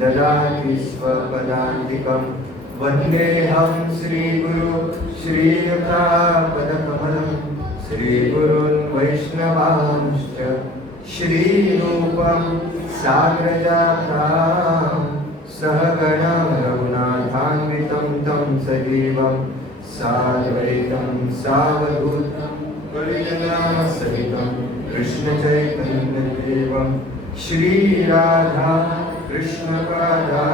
ददाति स्वपदान्तिकं। वन्देऽहं श्रीगुरु श्रीयुतापदकमलं श्रीगुरून् वैष्णवांश्च श्रीरूपं साग्रजातां सहगणा रघुनाथान्वितं तं सजीवं साद्वैतं सावधूतं परिजनसहितं कृष्णचैतन्यदेवं श्रीराधा कृष्णपादा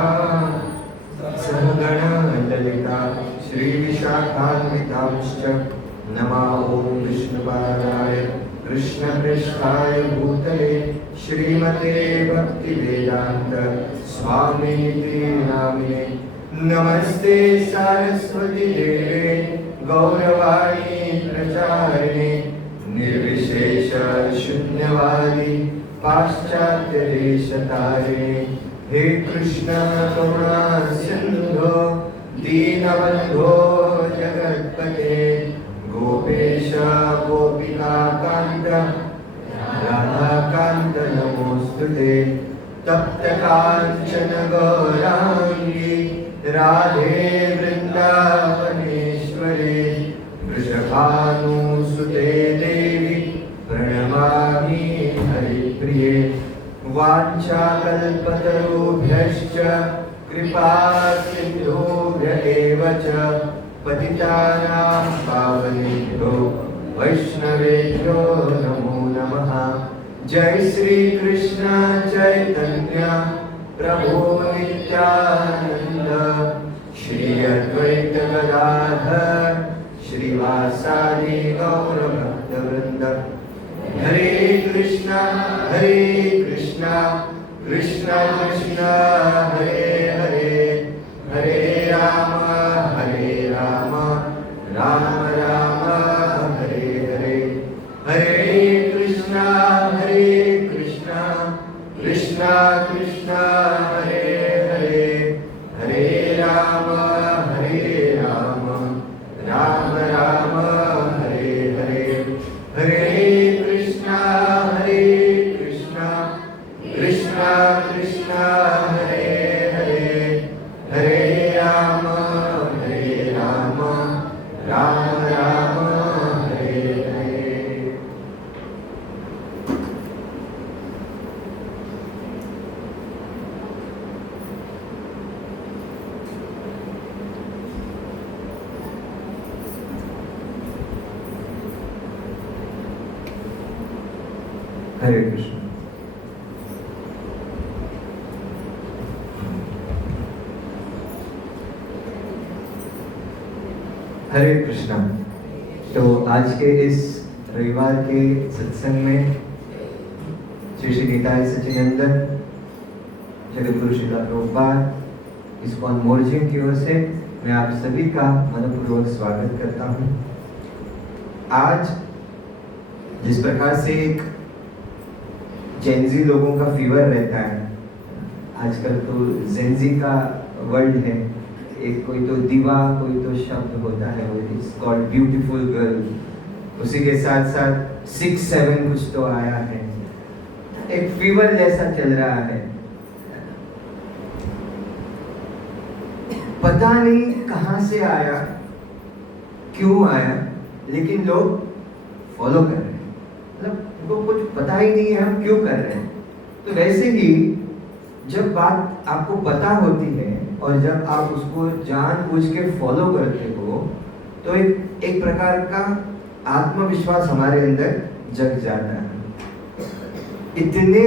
सहगणा ललिता श्रीविशाखान्वितांश्च नमो विष्णुपादाय कृष्णपृष्ठाय भूतले श्रीमते भक्तिवेदान्त स्वामिनिति नामिने। नमस्ते सरस्वती देवे गौरवाणी प्रचारिणे निर्विशेष शून्यवादी पाश्चात्य देशतारिणे। हे कृष्ण करुणा सिंधो दीनबंधो जगत्पते गोपेश गोपिका कांत राधा कांत नमोस्तुते। तप्त कांचन गौरांगी राधे वृंदावनेश्वरी वृषभानुसुते देवी प्रणमामि हरिप्रिये। वाञ्छाकल्पतरुभ्यश्च कृपा सिन्धुभ्य एव च पतितानां पावनेभ्यो वैष्णवेभ्यो नमो नमः। जय श्री कृष्ण चैतन्य प्रभु नित्यानंद श्री अद्वैत गदाधर श्रीवासादि गौर भक्तवृंद। हरे कृष्णा कृष्णा कृष्णा हरे हरे हरे राम राम राम हरे हरे। हरे कृष्णा कृष्णा कृष्णा हरे हरे हरे राम राम राम हरे हरे। हरे कृष्णा कृष्णा कृष्णा हरे हरे हरे राम राम राम हरे हरे। हरे कृष्ण। हरे कृष्णा। तो आज के इस रविवार के सत्संग में श्री श्री निताय सच्चिदानंद जगतगुरु श्रीला प्रभुपाद इस्कॉन मोर्जिंग की ओर से मैं आप सभी का मनपूर्वक स्वागत करता हूँ। आज जिस प्रकार से एक जेनजी लोगों का फीवर रहता है, आजकल तो जेनजी का वर्ल्ड है, एक कोई तो दीवा कोई तो शब्द होता है, वो इट्स कॉल्ड ब्यूटीफुल गर्ल, उसी के साथ साथ 6-7 कुछ तो आया है, एक फीवर जैसा चल रहा है। पता नहीं कहां से आया, क्यों आया, लेकिन लोग फॉलो कर रहे हैं, मतलब उनको कुछ पता ही नहीं है हम क्यों कर रहे हैं। तो वैसे ही जब बात आपको पता होती है और जब आप उसको जानबूझ के फॉलो करते हो तो एक प्रकार का आत्मविश्वास हमारे अंदर जग जाता है। इतने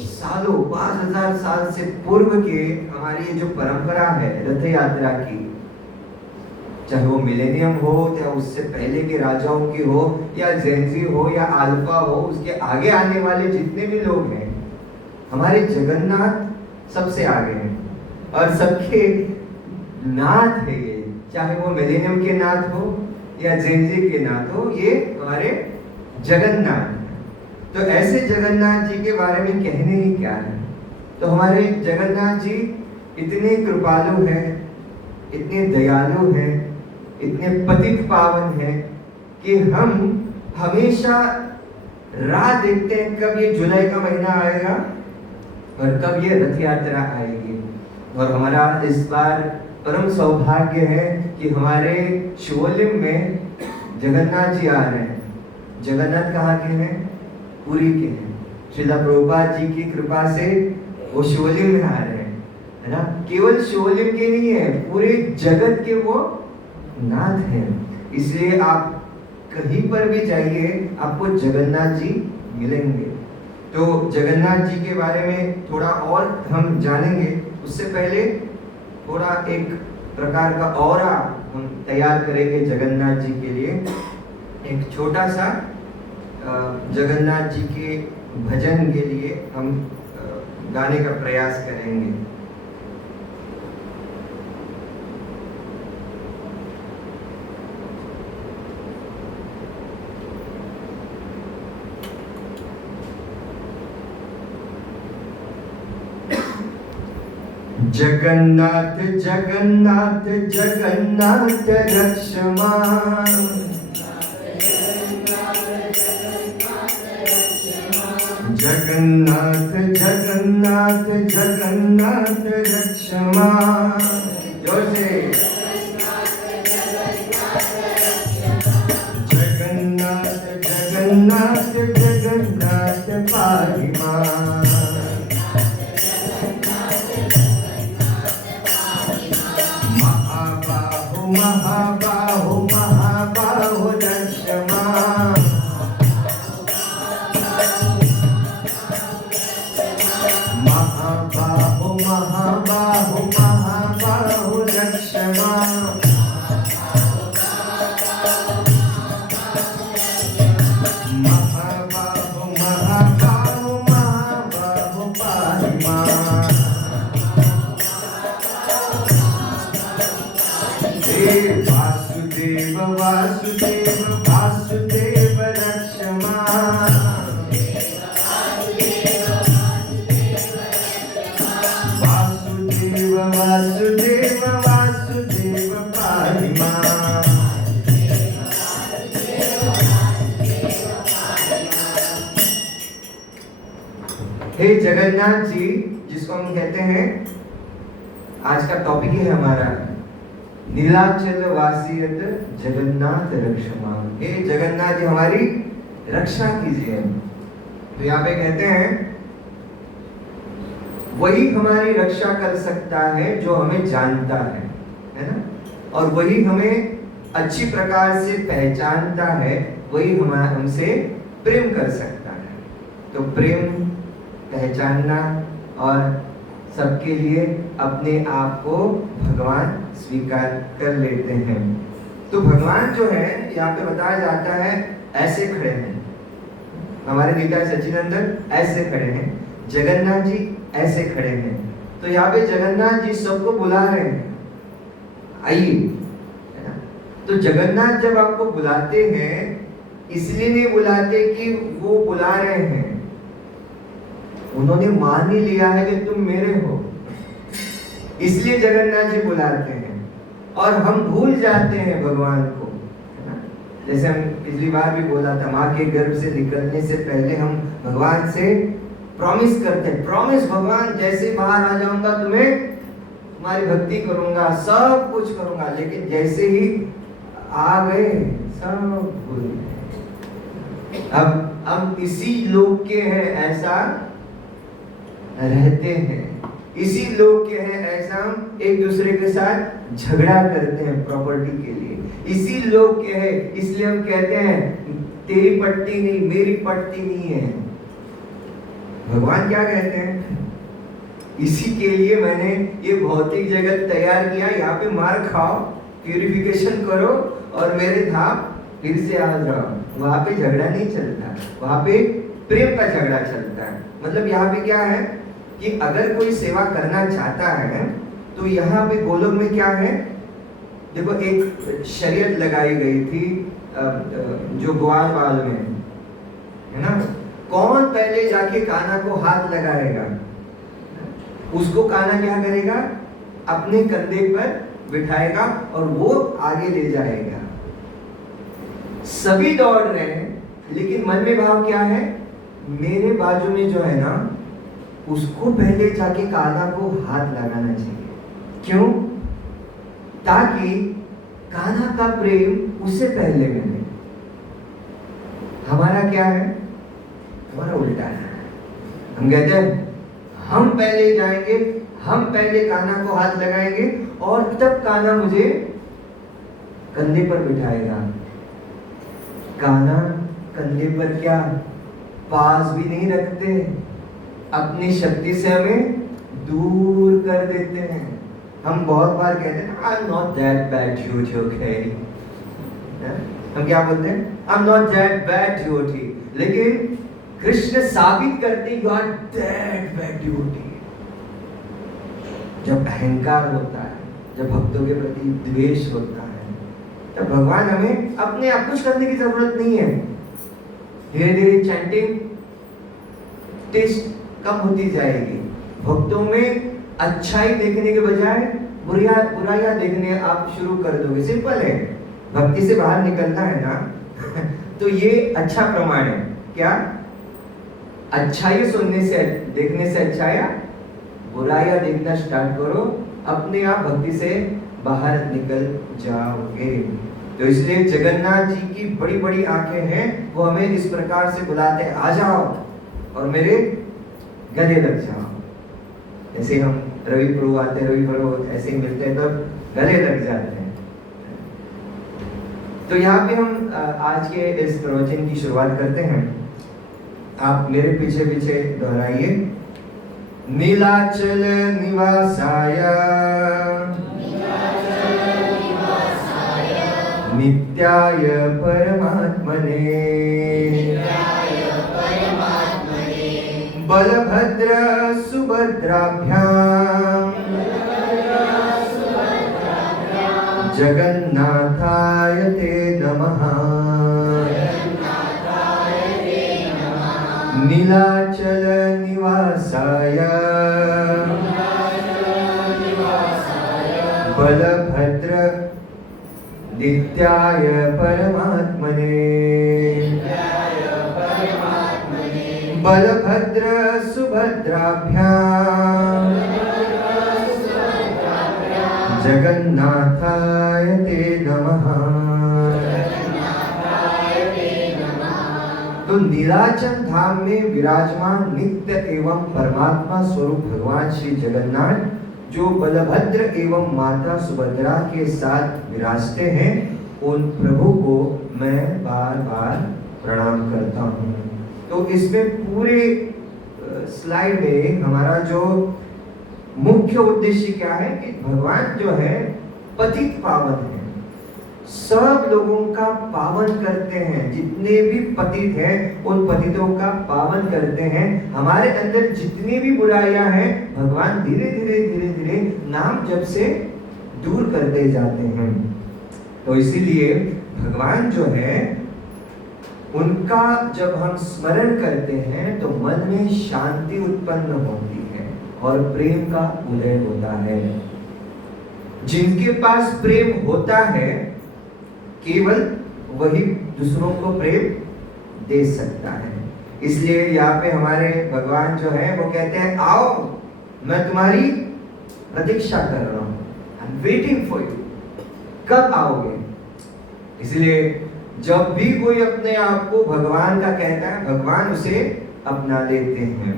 सालों 5000 साल से पूर्व के हमारी ये जो परंपरा है रथ यात्रा की, चाहे वो मिलेनियम हो या उससे पहले के राजाओं की हो या जेनजी हो या अल्फा हो, उसके आगे आने वाले जितने भी लोग हैं, हमारे जगन्नाथ सबसे आगे हैं और सबके नाथ है ये, चाहे वो मिलेनियम के नाथ हो या जेनजी के नाथ हो, ये हमारे जगन्नाथ। तो ऐसे जगन्नाथ जी के बारे में कहने ही क्या है। तो हमारे जगन्नाथ जी इतने कृपालु हैं, इतने दयालु हैं, इतने पतित पावन हैं कि हम हमेशा राह देखते हैं कब ये जुलाई का महीना आएगा और कब ये रथ यात्रा आएगी। और हमारा इस बार परम सौभाग्य है कि हमारे शिवलिंग में जगन्नाथ जी आ रहे हैं। जगन्नाथ कहाँ के हैं? पुरी के हैं। श्रीला प्रभुपाद जी की कृपा से वो शिवलिंग में आ रहे हैं, है ना। केवल शिवलिंग के नहीं है, पूरे जगत के वो नाथ हैं। इसलिए आप कहीं पर भी जाइए आपको जगन्नाथ जी मिलेंगे। तो जगन्नाथ जी के बारे में थोड़ा और हम जानेंगे। उससे पहले थोड़ा एक प्रकार का औरा हम तैयार करेंगे जगन्नाथ जी के लिए। एक छोटा सा जगन्नाथ जी के भजन के लिए हम गाने का प्रयास करेंगे। जगन्नाथ जगन्नाथ जगन्नाथ रक्ष मां, जगन्नाथ जगन्नाथ जगन्नाथ रक्ष मां। जोर से जगन्नाथ जगन्नाथ जगन्नाथ पाहि मां। महाबाहो महाबाहो रक्ष मां, महाबाहो महाबाहो महाबाहो रक्ष मां। महाबाहो महाबाहो महाबाहो पाहि मां। वासुदेव वासुदेव वासुदेव रक्ष मां, वासुदेव वासुदेव वासुदेव पाहि मां। हे जगन्नाथ जी, जिसको हम कहते हैं, आज का टॉपिक है हमारा नीलाचल वासियत जगन्नाथ रक्ष मां। हे जगन्नाथ जी हमारी रक्षा कीजिए। तो यहाँ पे कहते हैं वही हमारी रक्षा कर सकता है जो हमें जानता है ना, और वही हमें अच्छी प्रकार से पहचानता है, वही हमसे प्रेम कर सकता है। तो प्रेम, पहचानना और सबके लिए अपने आप को भगवान स्वीकार कर लेते हैं। तो भगवान जो है यहाँ पे बताया जाता है ऐसे खड़े हैं, हमारे नेता सच्चिदानंद ऐसे खड़े हैं, जगन्नाथ जी ऐसे खड़े हैं। तो यहाँ पे जगन्नाथ जी सबको बुला रहे हैं, आइए, है ना। तो जगन्नाथ जब आपको बुलाते हैं इसलिए नहीं बुलाते कि वो बुला रहे हैं, उन्होंने मान ही लिया है कि तुम मेरे हो, इसलिए जगन्नाथ जी बुलाते हैं। और हम भूल जाते हैं भगवान को, है ना। जैसे हम पिछली बार भी बोला था, माँ के गर्भ से निकलने से पहले हम भगवान से प्रॉमिस करते हैं, प्रॉमिस भगवान जैसे बाहर आ जाऊंगा तुम्हारी भक्ति करूंगा, सब कुछ करूंगा। लेकिन जैसे ही आ गए सब भूल गए। अब इसी लोक के हैं ऐसा रहते हैं, इसी लोग के हैं ऐसा हम एक दूसरे के साथ झगड़ा करते हैं प्रॉपर्टी के लिए। इसी लोग के हैं इसलिए हम कहते हैं तेरी पट्टी नहीं मेरी पट्टी नहीं है। भगवान क्या कहते हैं? इसी के लिए मैंने ये भौतिक जगत तैयार किया, यहाँ पे मार खाओ, प्यूरिफिकेशन करो और मेरे धाम फिर से आ जाओ। वहां पे झगड़ा नहीं चलता, वहां पे प्रेम का झगड़ा चलता है। मतलब यहाँ पे क्या है कि अगर कोई सेवा करना चाहता है तो यहाँ पे गोलोक में क्या है, देखो एक शरीयत लगाई गई थी जो ग्वाल बाल में, है ना। कौन पहले जाके कान्हा को हाथ लगाएगा, उसको कान्हा क्या करेगा, अपने कंधे पर बिठाएगा और वो आगे ले जाएगा। सभी दौड़ रहे हैं लेकिन मन में भाव क्या है, मेरे बाजू में जो है ना उसको पहले जाके कान्हा को हाथ लगाना चाहिए। क्यों? ताकि कान्हा का प्रेम उससे पहले मिले। हमारा क्या है? हमारा उल्टा है। हम कहते हैं हम पहले जाएंगे, हम पहले कान्हा को हाथ लगाएंगे और तब कान्हा मुझे कंधे पर बिठाएगा। कान्हा कंधे पर क्या पास भी नहीं रखते, अपनी शक्ति से हमें दूर कर देते हैं। हम बहुत बार कहते हैं I am not that bad duty. हम क्या बोलते हैं? I am not that bad duty. लेकिन कृष्ण साबित करते you are that bad duty. जब अहंकार होता है, जब भक्तों के प्रति द्वेष होता है, तब भगवान हमें अपने आप कुछ करने की जरूरत नहीं है। धीरे धीरे चैंटिंग टेस्ट कम होती जाएगी। भक्तों में अच्छाई देखने के बजाय बुराइयां देखने आप शुरू कर दोगे। सिंपल है, भक्ति से बाहर निकलना है ना तो ये अच्छा प्रमाण है। क्या? अच्छाई सुनने से देखने से अच्छा है बुराइयां देखना स्टार्ट करो, अपने आप भक्ति से बाहर निकल जाओगे। तो इसलिए जगन्नाथ जी की बड़ी बड़ी आंखें हैं, वो हमें इस प्रकार से बुलाते हैं, आ जाओ और मेरे गले लग जाओ। ऐसे हम रवि प्रभु आते, रवि प्रभु ऐसे ही मिलते हैं तब गले लग जाते हैं। तो यहाँ पे हम आज के इस प्रवचन की शुरुआत करते हैं। आप मेरे पीछे पीछे दोहराइए। नीलाचल निवासाय नित्याय परमात्मने बलभद्र सुभद्राभ्याम जगन्नाथाय ते नमः। नीलाचल निवासाय बलभद्र नित्याय परमात्मने बलभद्र सुभद्राभ्याम जगन्नाथाय ते नमः। तो नीलाचल धाम में विराजमान नित्य एवं परमात्मा स्वरूप भगवान श्री जगन्नाथ, जो बलभद्र एवं माता सुभद्रा के साथ विराजते हैं, उन प्रभु को मैं बार बार प्रणाम करता हूँ। तो इसमें पूरे स्लाइड में हमारा जो मुख्य उद्देश्य क्या है कि भगवान जो है पतित पावन है, सब लोगों का पावन करते हैं। जितने भी पतित हैं उन पतितों का पावन करते हैं। हमारे अंदर जितनी भी बुराइयां हैं भगवान धीरे धीरे नाम जप से दूर करते जाते हैं। तो इसीलिए भगवान जो है उनका जब हम स्मरण करते हैं तो मन में शांति उत्पन्न होती है और प्रेम का उदय होता है। जिनके पास प्रेम होता है केवल वही दूसरों को प्रेम दे सकता है। इसलिए यहाँ पे हमारे भगवान जो है वो कहते हैं आओ, मैं तुम्हारी प्रतीक्षा कर रहा हूँ, I am waiting for you, कब आओगे। इसलिए जब भी कोई अपने आप को भगवान का कहता है भगवान उसे अपना लेते हैं।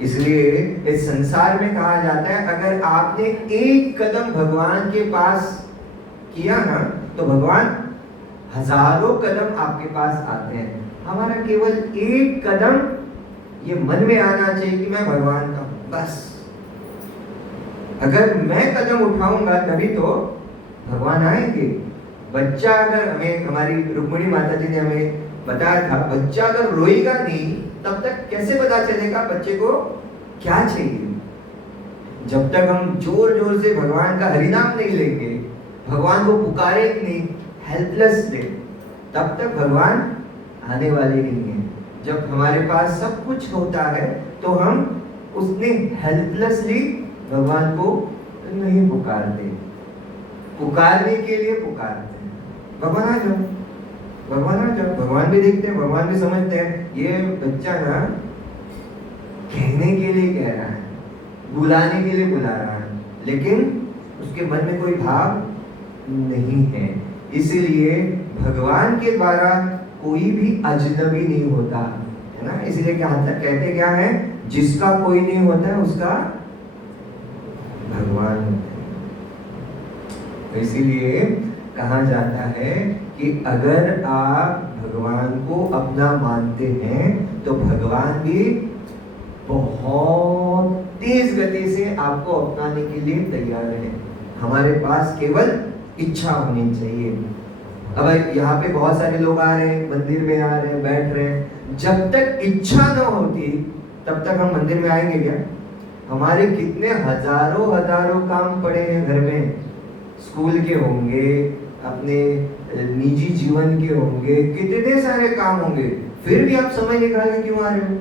इसलिए इस संसार में कहा जाता है अगर आपने एक कदम भगवान के पास किया ना तो भगवान हजारों कदम आपके पास आते हैं। हमारा केवल एक कदम ये मन में आना चाहिए कि मैं भगवान का हूं, बस। अगर मैं कदम उठाऊंगा तभी तो भगवान आएंगे। बच्चा अगर हमें, हमारी रुक्मिणी माता जी ने हमें बताया था, बच्चा अगर रोएगा नहीं तब तक कैसे पता चलेगा बच्चे को क्या चाहिए। जब तक हम जोर जोर से भगवान का हरिनाम नहीं लेंगे, भगवान को पुकारे नहीं हेल्पलेसली, तब तक भगवान आने वाले नहीं है। जब हमारे पास सब कुछ होता है तो हम उसने हेल्पलेसली भगवान को नहीं पुकारते, पुकारने के लिए पुकारते हैं, भगवान आ जाओ, भगवान आ जाओ। भगवान भी देखते हैं, भगवान भी समझते हैं ये बच्चा ना कहने के लिए कह रहा है, बुलाने के लिए बुला रहा है, लेकिन उसके मन में कोई भाव नहीं है। इसीलिए भगवान के द्वारा कोई भी अजनबी नहीं होता है ना। इसीलिए क्या कहते क्या है, जिसका कोई नहीं होता है उसका भगवान होता है। तो इसीलिए कहा जाता है कि अगर आप भगवान को अपना मानते हैं तो भगवान भी बहुत तेज गति से आपको अपनाने के लिए तैयार है। हमारे पास केवल इच्छा होनी चाहिए। अब यहाँ पे बहुत सारे लोग आ रहे हैं, मंदिर में आ रहे हैं, बैठ रहे हैं, जब तक इच्छा न होती तब तक हम मंदिर में आएंगे क्या? हमारे कितने हजारों काम पड़े हैं घर में, स्कूल के होंगे, अपने निजी जीवन के होंगे, कितने सारे काम होंगे, फिर भी आप समय निकाल के क्यों आ रहे हो?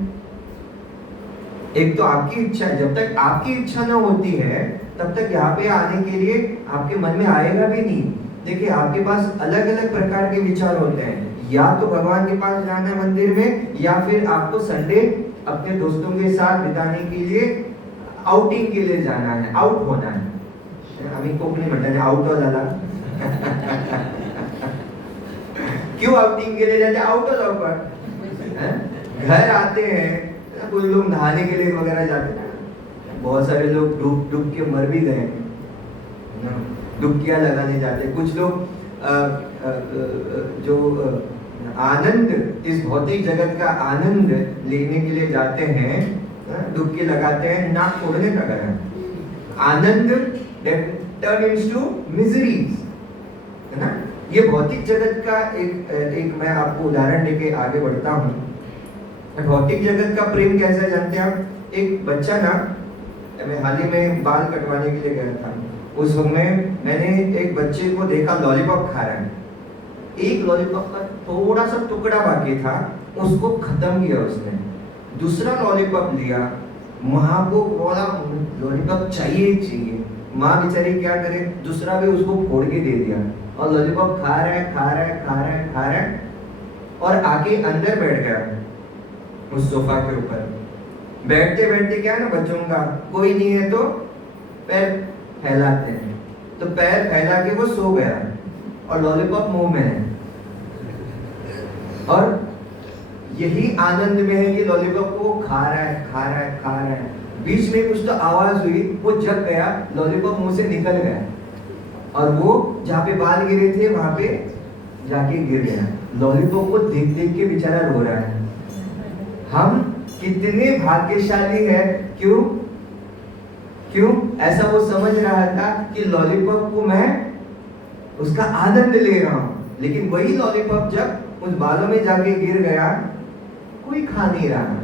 एक तो आपकी इच्छा है, जब तक आपकी इच्छा ना होती है तब तक यहाँ पे आने के लिए आपके मन में आएगा भी नहीं। देखिए, आपके पास अलग अलग प्रकार के विचार होते हैं, या तो भगवान के पास जाना है मंदिर में, या फिर आपको संडे अपने दोस्तों के साथ बिताने के लिए आउटिंग के लिए जाना है, आउट होना है। अभी कोकणी म्हणतात आउट हो झाला क्यों आउटिंग के लिए जाते? आउट हो जाओ पर घर आते हैं, कुछ लोग नहाने के लिए वगैरह जाते हैं, बहुत सारे लोग डूब के मर भी गए, डुबकियां लगाने जाते हैं। कुछ लोग जो आनंद, इस भौतिक जगत का आनंद लेने के लिए जाते हैं, डुबकी लगाते हैं, नाक फोड़ने का कारण आनंद टर्न इनटू मिजरीज, है ना। ये भौतिक जगत का एक मैं आपको उदाहरण देके आगे बढ़ता हूँ। भौतिक जगत का प्रेम कैसा है जानते हैं आप? एक बच्चा ना, मैं हाल ही में बाल कटवाने के लिए गया था, उस वक्त में मैंने एक बच्चे को देखा लॉलीपॉप खा रहा है। एक लॉलीपॉप का थोड़ा सा टुकड़ा बाकी था, उसको खत्म किया उसने। दूसरा लॉलीपॉप लिया, माँ को बोला लॉलीपॉप चाहिए चाहिए, माँ बेचारी क्या करे, दूसरा भी उसको फोड़ के दे दिया, और लॉलीपॉप खा रहा है और आके अंदर बैठ गया उस सोफा के ऊपर। बैठते बैठते क्या है ना, बच्चों का कोई नहीं है तो पैर फैलाते हैं, तो पैर फैला के वो सो गया और लॉलीपॉप मुंह में है, और यही आनंद में है कि लॉलीपॉप को खा रहा है। बीच में कुछ तो आवाज हुई, वो जग गया, लॉलीपॉप मुंह से निकल गया, और वो जहाँ पे बाल गिरे थे वहां पे जाके गिर गया। लॉलीपॉप को देख देख के बेचारा रो रहा है। हम कितने भाग्यशाली है। क्यों ऐसा वो समझ रहा था कि लॉलीपॉप को मैं उसका आनंद ले रहा हूं, लेकिन वही लॉलीपॉप जब उस बालों में जाके गिर गया, कोई खा नहीं रहा।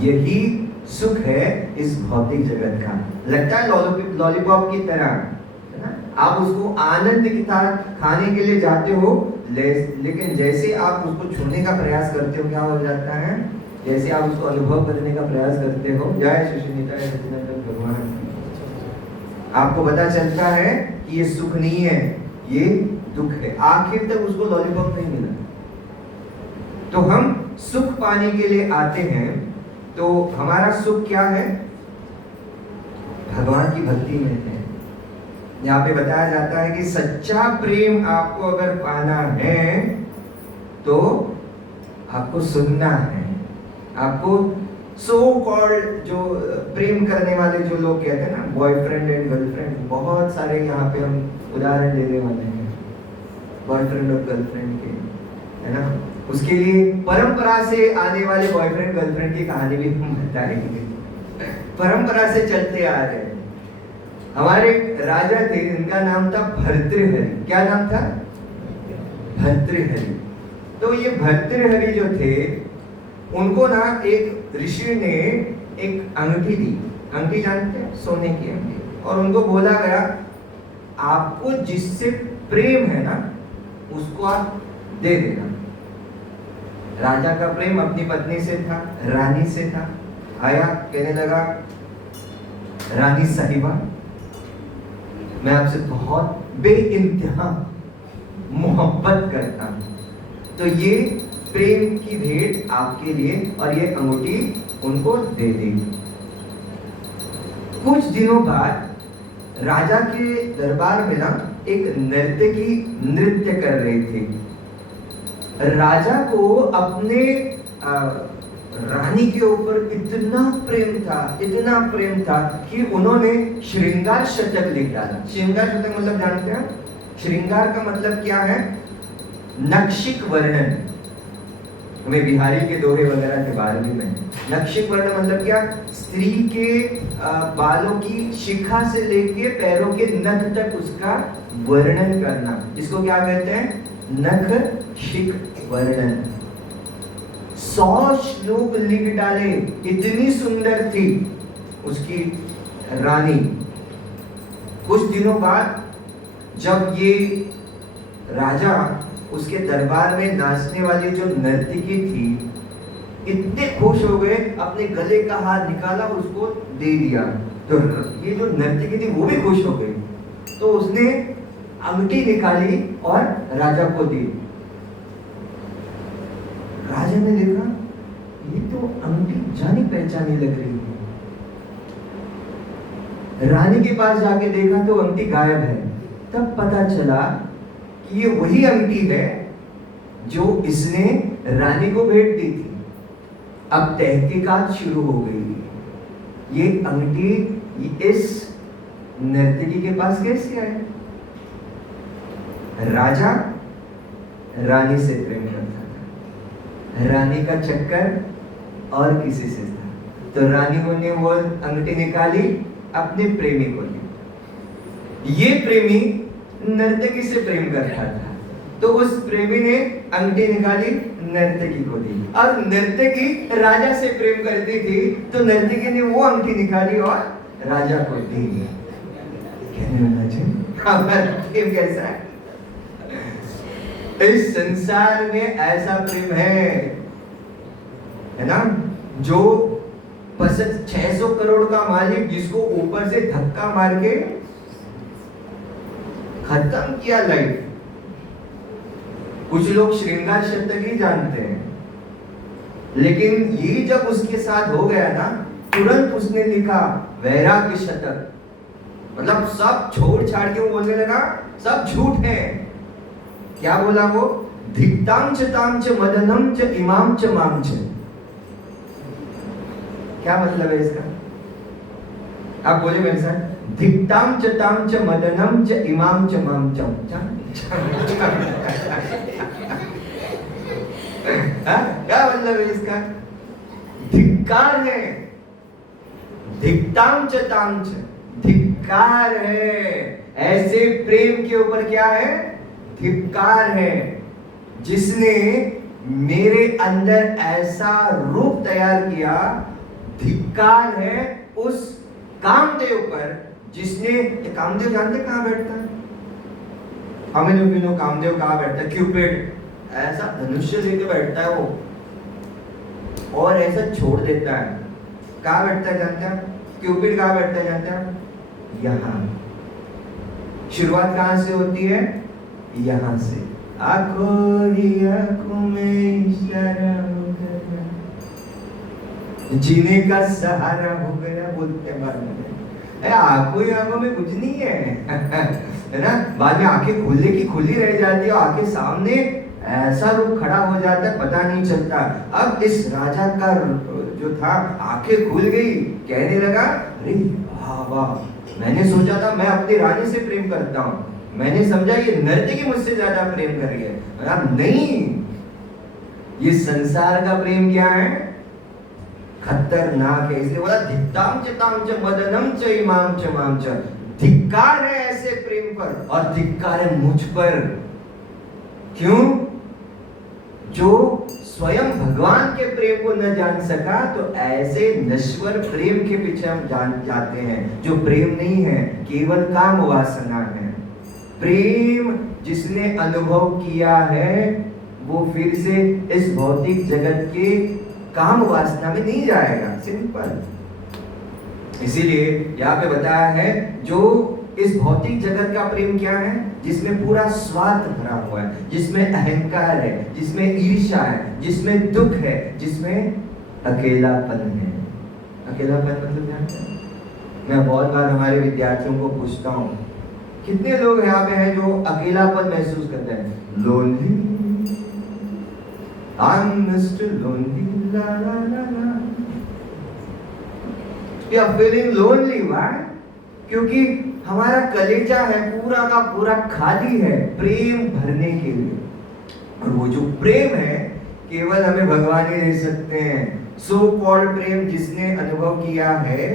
यही सुख है इस भौतिक जगत का। लगता है लॉलीपॉप की तरह, है ना, आप उसको आनंद के साथ खाने के लिए जाते हो, लेकिन जैसे आप उसको छूने का प्रयास करते हो, क्या हो जाता है? जैसे आप उसको अनुभव करने का प्रयास करते हो, जय श्री निताय सच्चिदानंद भगवान, आपको पता चलता है कि ये सुख नहीं है, ये दुख है। आखिर तक उसको लॉलीपॉप नहीं मिला। तो हम सुख पाने के लिए आते हैं, तो हमारा सुख क्या है? भगवान की भक्ति में है। यहाँ पे बताया जाता है कि सच्चा प्रेम आपको अगर पाना है तो आपको सुनना है। आपको सो कॉल्ड जो प्रेम करने वाले जो लोग कहते हैं ना, बॉयफ्रेंड एंड गर्लफ्रेंड, बहुत सारे यहाँ पे हम उदाहरण देने वाले हैं बॉयफ्रेंड और गर्लफ्रेंड के, है ना। उसके लिए परंपरा से आने वाले बॉयफ्रेंड गर्लफ्रेंड की कहानी भी हम बताएंगे। परंपरा से चलते आ रहे हैं। हमारे राजा थे, इनका नाम था भर्तृहरि। क्या नाम था? भर्तृहरि। तो ये भर्तृहरि जो थे, उनको ना एक ऋषि ने एक अंगूठी दी। अंगूठी जानते हैं? सोने की अंगूठी। और उनको बोला गया, आपको जिससे प्रेम है ना, उसको आप दे देना। राजा का प्रेम अपनी पत्नी से था, रानी से था। आया, कहने लगा, रानी साहिबा, मैं आपसे बहुत बेइंतहा मोहब्बत करता हूं, तो ये प्रेम की भेंट आपके लिए, और ये अंगूठी उनको दे दी। कुछ दिनों बाद राजा के दरबार में ना एक नर्तकी नृत्य कर रही थी। राजा को अपने रानी के ऊपर इतना प्रेम था कि उन्होंने श्रृंगार शतक लिख डाला। श्रृंगार शतक मतलब जानते हैं? श्रृंगार का मतलब क्या है? नक्शिक वर्णन। हमें बिहारी के दोहे वगैरह के बारे में नक्शिक वर्णन मतलब क्या? स्त्री के बालों की शिखा से लेके पैरों के नख तक उसका वर्णन करना, इसको क्या कहते हैं? नखशिक वर्णन। 100 श्लोक लिख डाले, इतनी सुंदर थी उसकी रानी। कुछ दिनों बाद जब ये राजा उसके दरबार में नाचने वाली जो नर्तकी थी, इतने खुश हो गए, अपने गले का हार निकाला, उसको दे दिया। तो ये जो नर्तकी थी वो भी खुश हो गई, तो उसने अंगूठी निकाली और राजा को दी। राजा ने देखा ये तो अंगूठी जानी पहचानी लग रही है। रानी के पास जाके देखा तो अंगूठी गायब है। तब पता चला कि ये वही अंगूठी है जो इसने रानी को भेंट दी थी। अब तहकीकात शुरू हो गई। ये अंगूठी इस नर्तकी के पास कैसे आए? राजा रानी से प्रेम करता था, रानी का चक्कर और किसी से था, तो रानी ने वो अंगूठी निकाली, अपने प्रेमी को दी। ये प्रेमी नर्तकी से प्रेम करता था, तो उस प्रेमी ने अंगूठी निकाली, नर्तकी को दी। और नर्तकी राजा से प्रेम करती थी, तो नर्तकी ने वो अंगूठी निकाली और राजा को दी। कहने वाला जी हमारा प्रेम कैसा है? इस संसार में ऐसा प्रेम है ना, जो 600 करोड़ का मालिक जिसको ऊपर से धक्का मार के खत्म किया लाइफ। कुछ लोग श्रृंगार शतक ही जानते हैं, लेकिन ये जब उसके साथ हो गया ना, तुरंत उसने लिखा वैराग्य शतक। मतलब सब छोड़ छाड़ के वो बोलने लगा सब झूठ है। क्या बोला वो? धिक्ताम च ताम च मदनम च इमाम च माम च। क्या मतलब है इसका? आप बोले मेरे साथ, धिक्ताम च ताम च मदनम च इमाम च माम च। क्या मतलब है इसका? धिक्कार है, धिक्ताम च ताम च, धिक्कार है। ऐसे प्रेम के ऊपर क्या है? धिक्कार है। जिसने मेरे अंदर ऐसा रूप तैयार किया, धिक्कार है उस कामदेव पर, जिसने, कामदेव जानते कहां बैठता है? हमें लोग कामदेव कहां बैठता है? क्यूपिड ऐसा धनुष्य लेके बैठता है वो, और ऐसा छोड़ देता है। कहां बैठता है जानते हैं? क्यूपिड कहां बैठता है जानते हैं? यहां। शुरुआत कहां से होती है? यहां से। आंखों में इशारा हो गया, जीने का सहारा हो गया, बोलते हैं बाद में। आंखों में कुछ नहीं है ना, बाद में आंखें खुलने की खुली रह जाती है, आंखें सामने ऐसा रूप खड़ा हो जाता है, पता नहीं चलता। अब इस राजा का जो था, आंखें खुल गई, कहने लगा अरे वाह वाह, मैंने सोचा था मैं अपनी रानी से प्रेम करता हूँ, मैंने समझा ये नर्तकी मुझसे ज्यादा प्रेम कर रही है। अब नहीं, ये संसार का प्रेम क्या है? खतरनाक है। इसलिए बोला धिक्ताम च ताम च मदनम च इमाम च माम च। धिक्कार है ऐसे प्रेम पर, और धिक्कार है मुझ पर। क्यों? जो स्वयं भगवान के प्रेम को न जान सका, तो ऐसे नश्वर प्रेम के पीछे हम जान जाते हैं, जो प्रेम नहीं है, केवल काम वासना है। प्रेम जिसने अनुभव किया है, वो फिर से इस भौतिक जगत के काम वासना में नहीं जाएगा। सिंपल। इसीलिए यहाँ पे बताया है, जो इस भौतिक जगत का प्रेम क्या है? जिसमें पूरा स्वार्थ भरा हुआ है, जिसमें अहंकार है, जिसमें ईर्ष्या है, जिसमें दुख है, जिसमें अकेलापन है। अकेलापन मतलब जानते हैं? मैं बहुत बार हमारे विद्यार्थियों को पूछता हूँ, कितने लोग यहाँ पे हैं जो अकेलापन महसूस करते हैं? Lonely, I am mister lonely, ला ला ला ला। You are feeling lonely, why? क्योंकि हमारा कलेजा है पूरा का पूरा खाली है प्रेम भरने के लिए। और वो जो प्रेम है केवल हमें भगवान ही दे सकते हैं। सो कॉल्ड प्रेम जिसने अनुभव किया है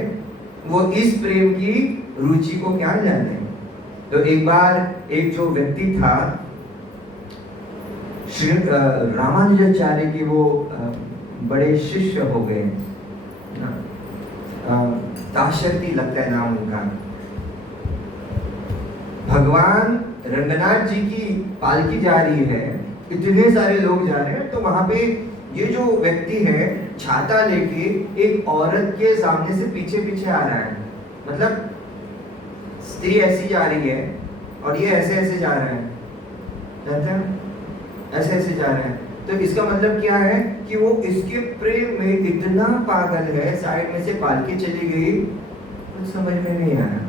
वो इस प्रेम की रुचि को क्या जाने। तो एक बार एक जो व्यक्ति था, श्री रामानुजाचार्य के वो बड़े शिष्य हो गए, दाशरथी लगता है नाम उनका। भगवान रंगनाथ जी की पालकी जा रही है, इतने सारे लोग जा रहे हैं, तो वहां पे ये जो व्यक्ति है छाता लेके एक औरत के सामने से पीछे पीछे आ रहा है। मतलब स्त्री ऐसी जा रही है और ये ऐसे ऐसे जा रहे हैं, जानते हैं, ऐसे ऐसे जा रहे हैं। तो इसका मतलब क्या है कि वो इसके प्रेम में इतना पागल है, साइड में से पालकी चली गई, कुछ समझ में नहीं आया।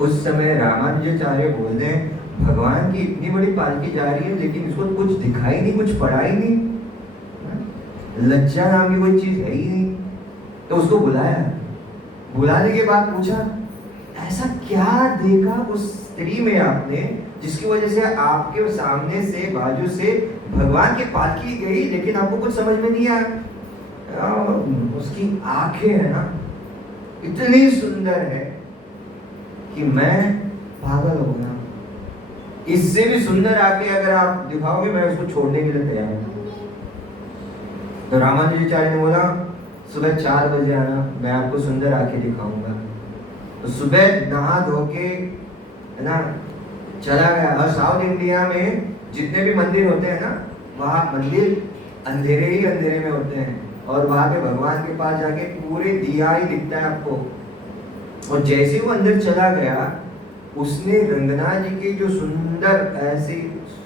उस समय रामानुजाचार्य बोल रहे हैं भगवान की इतनी बड़ी पालकी जा रही है लेकिन इसको कुछ दिखाई नहीं, कुछ पड़ा ही नहीं, लज्जा नाम की कोई चीज है ही नहीं। तो उसको बुलाया, बुलाने के बाद पूछा ऐसा क्या देखा उस स्त्री में आपने जिसकी वजह से आपके सामने से बाजू से भगवान की पालकी गई लेकिन आपको कुछ समझ में नहीं आया। उसकी आंखें है ना इतनी सुंदर है कि मैं पागल हो गया। इससे भी सुंदर आके अगर आप दिखाओगे मैं उसको छोड़ने के लिए तैयार हूं। तो रामानुजाचार्य ने बोला सुबह 4 बजे आना, मैं आपको सुंदर आके दिखाऊंगा। तो सुबह नहा धो के है ना चला गया। और साउथ इंडिया में जितने भी मंदिर होते हैं ना, वहाँ मंदिर अंधेरे ही अंधेरे में होते हैं और वहाँ पे भगवान के पास जाके पूरे दिया ही दिखता है आपको। और जैसे वो अंदर चला गया उसने रंगनाथ जी के जो सुंदर ऐसे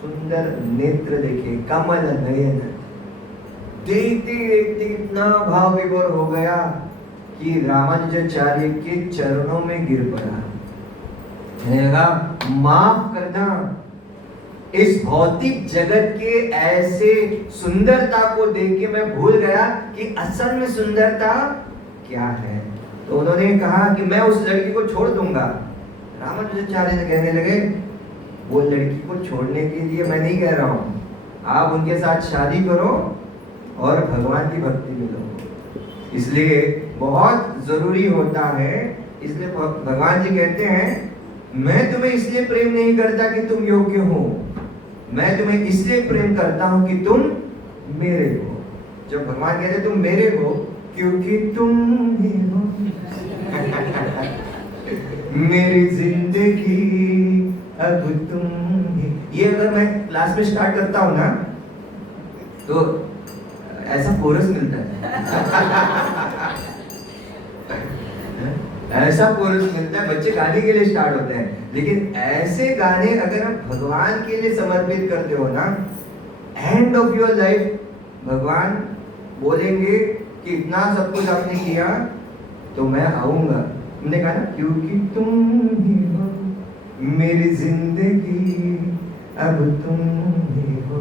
सुंदर नेत्र देखे, कमल नयन, देखते देखते इतना भाव विभोर हो गया कि रामानुजाचार्य के चरणों में गिर पड़ा। कहने लगा माफ करना, इस भौतिक जगत के ऐसे सुंदरता को देख के मैं भूल गया कि असल में सुंदरता क्या है। तो उन्होंने कहा कि मैं उस लड़की को छोड़ दूंगा। रामानुजाचार्य ने कहने लगे वो लड़की को छोड़ने के लिए मैं नहीं कह रहा हूँ, आप उनके साथ शादी करो और भगवान की भक्ति में लो। इसलिए बहुत जरूरी होता है। इसलिए भगवान जी कहते हैं मैं तुम्हें इसलिए प्रेम नहीं करता कि तुम योग्य हो, मैं तुम्हें इसलिए प्रेम करता हूं कि तुम मेरे हो। जब भगवान कहते तुम मेरे हो क्योंकि तुम ही हो मेरी जिंदगी अब तुम ही। ये अगर मैं क्लास में स्टार्ट करता हूं ना तो ऐसा कोरस मिलता है ऐसा कोरस मिलता है, बच्चे गाने के लिए स्टार्ट होते हैं। लेकिन ऐसे गाने अगर हम भगवान के लिए समर्पित करते हो ना, एंड ऑफ योर लाइफ भगवान बोलेंगे कि इतना सब कुछ आपने किया तो मैं आऊंगा। हमने कहा ना क्योंकि तुम ही हो मेरी जिंदगी अब तुम ही हो।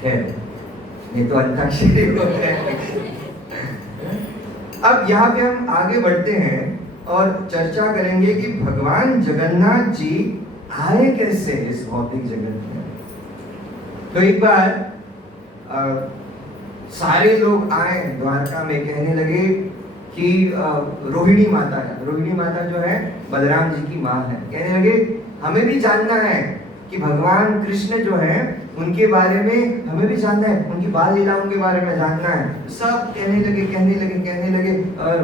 खैर ये तो अंताक्षरी हो गया। अब यहाँ पे हम आगे बढ़ते हैं और चर्चा करेंगे कि भगवान जगन्नाथ जी आए कैसे इस भौतिक जगत में। तो एक बार सारे लोग आए द्वारका में, कहने लगे कि रोहिणी माता है, रोहिणी माता जो है बलराम जी की माँ है। कहने लगे हमें भी जानना है कि भगवान कृष्ण जो है उनके बारे में हमें भी जानना है, उनकी बाल लीलाओं के बारे में जानना है। सब कहने लगे और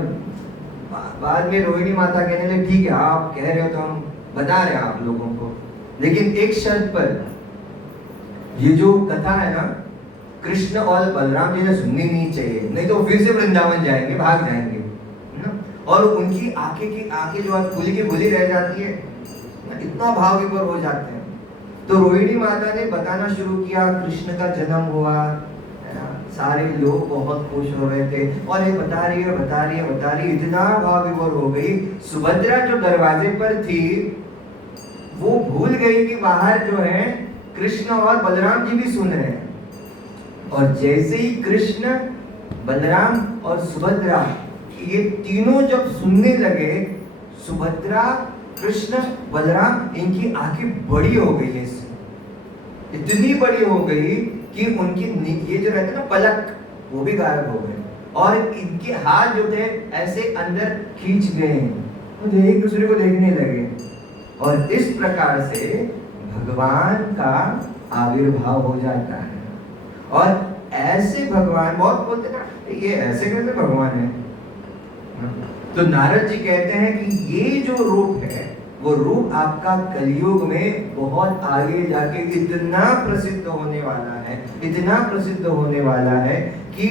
बाद में रोहिणी माता कहने लगे ठीक है आप कह रहे हो तो हम बता रहे हैं आप लोगों को, लेकिन एक शर्त पर। ये जो कथा है ना कृष्ण और बलराम जी ने सुननी नहीं चाहिए, नहीं तो फिर से वृंदावन जाएंगे, भाग जाएंगे ना। और उनकी आंखें जो खुली की खुली रह जाती है, इतना भाव विभोर हो जाते हैं। तो रोहिणी माता ने बताना शुरू किया कृष्ण का जन्म हुआ, सारे लोग बहुत खुश हो रहे थे और ये बता रही है, इतना भाव विभोर हो गई। सुभद्रा जो दरवाजे पर थी वो भूल गई कि बाहर जो है कृष्ण और बलराम जी भी सुन रहे हैं। और जैसे ही कृष्ण, बलराम और सुभद्रा ये तीनों जब सुनने लगे, सुभद्रा, कृष्ण, बलराम, इनकी आंखें बड़ी हो गई है, इतनी बड़ी हो गई कि उनकी ये जो रहते ना पलक, वो भी गायब हो गए और इनके हाथ जो थे ऐसे अंदर खींच गए, तो एक दूसरे को देखने लगे। और इस प्रकार से भगवान का आविर्भाव हो जाता है। और ऐसे भगवान, बहुत बोलते ना ये ऐसे कैसे भगवान है, तो नारद जी कहते हैं कि ये जो रूप है वो रूप आपका कलयुग में बहुत आगे जाके इतना प्रसिद्ध होने वाला है, इतना प्रसिद्ध होने वाला है कि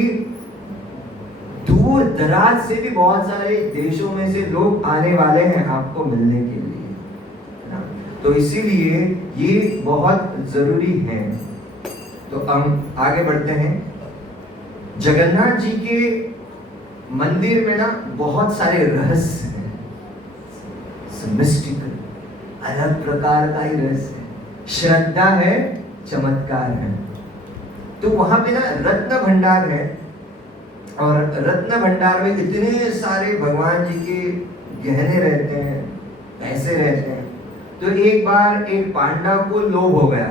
दूर दराज से भी बहुत सारे देशों में से लोग आने वाले हैं आपको मिलने के लिए। तो इसीलिए ये बहुत जरूरी है। तो हम आगे बढ़ते हैं। जगन्नाथ जी के मंदिर में ना बहुत सारे रहस्य हैं, मिस्टिकल, अलग प्रकार का ही रहस्य है, श्रद्धा है, चमत्कार है। तो वहां पे ना रत्न भंडार है और रत्न भंडार में इतने सारे भगवान जी के गहने रहते हैं, पैसे रहते हैं। तो एक बार एक पांडव को लोभ हो गया,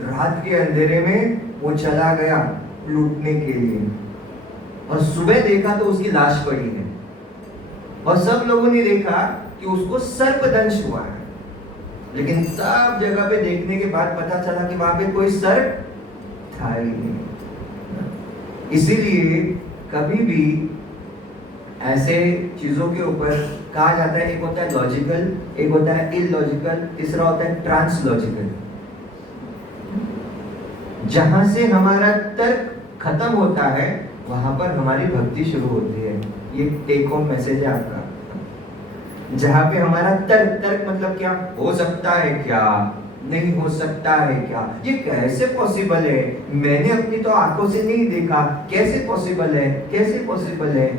रात के अंधेरे में वो चला गया लूटने के लिए और सुबह देखा तो उसकी लाश पड़ी है और सब लोगों ने देखा कि उसको सर्पदंश हुआ है। लेकिन सब जगह पे देखने के बाद पता चला कि वहां पे कोई सर्प था ही नहीं। इसीलिए कभी भी ऐसे चीजों के ऊपर कहा जाता है, एक होता है लॉजिकल, एक होता है इलॉजिकल, तीसरा होता है ट्रांसलॉजिकल। जहां से हमारा तर्क खत्म होता है वहां पर हमारी भक्ति शुरू होती है। ये टेक होम मैसेज है आपका। जहां पे हमारा तर्क मतलब क्या, हो सकता है क्या, नहीं हो सकता है क्या, ये कैसे पॉसिबल है, मैंने अपनी तो आंखों से नहीं देखा, कैसे पॉसिबल है, कैसे पॉसिबल है।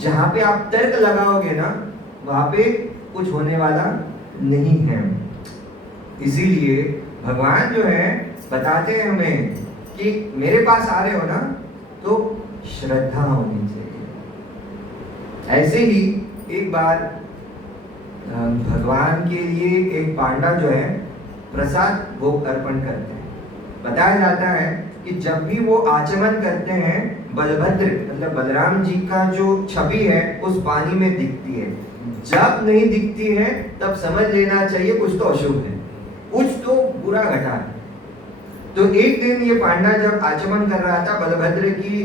जहां पे आप तर्क लगाओगे ना वहां पे कुछ होने वाला नहीं है। इसीलिए भगवान जो है बताते हैं हमें कि मेरे पास आ रहे हो ना तो श्रद्धा होनी चाहिए। ऐसे ही एक बार भगवान के लिए एक पांडा जो है प्रसाद भोग अर्पण करते हैं। बताया जाता है कि जब भी वो आचमन करते हैं, बलभद्र मतलब बलराम जी का जो छवि है उस पानी में दिखती है। जब नहीं दिखती है तब समझ लेना चाहिए कुछ तो अशुभ है, कुछ तो बुरा घटा है। तो एक दिन ये पांडा जब आचमन कर रहा था, बलभद्र की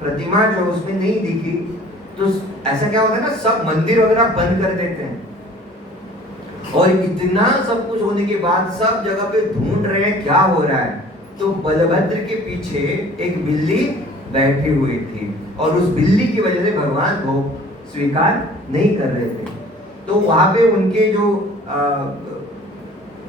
प्रतिमा जो उसमें नहीं दिखी, तो ऐसा क्या होता है ना, सब मंदिर वगैरह बंद कर देते हैं और इतना सब कुछ होने के बाद सब जगह पे ढूंढ रहे हैं क्या हो रहा है। तो बलभद्र के पीछे एक बिल्ली बैठी हुई थी और उस बिल्ली की वजह से भगवान भोग स्वीकार नहीं कर रहे थे। तो वहां पे उनके जो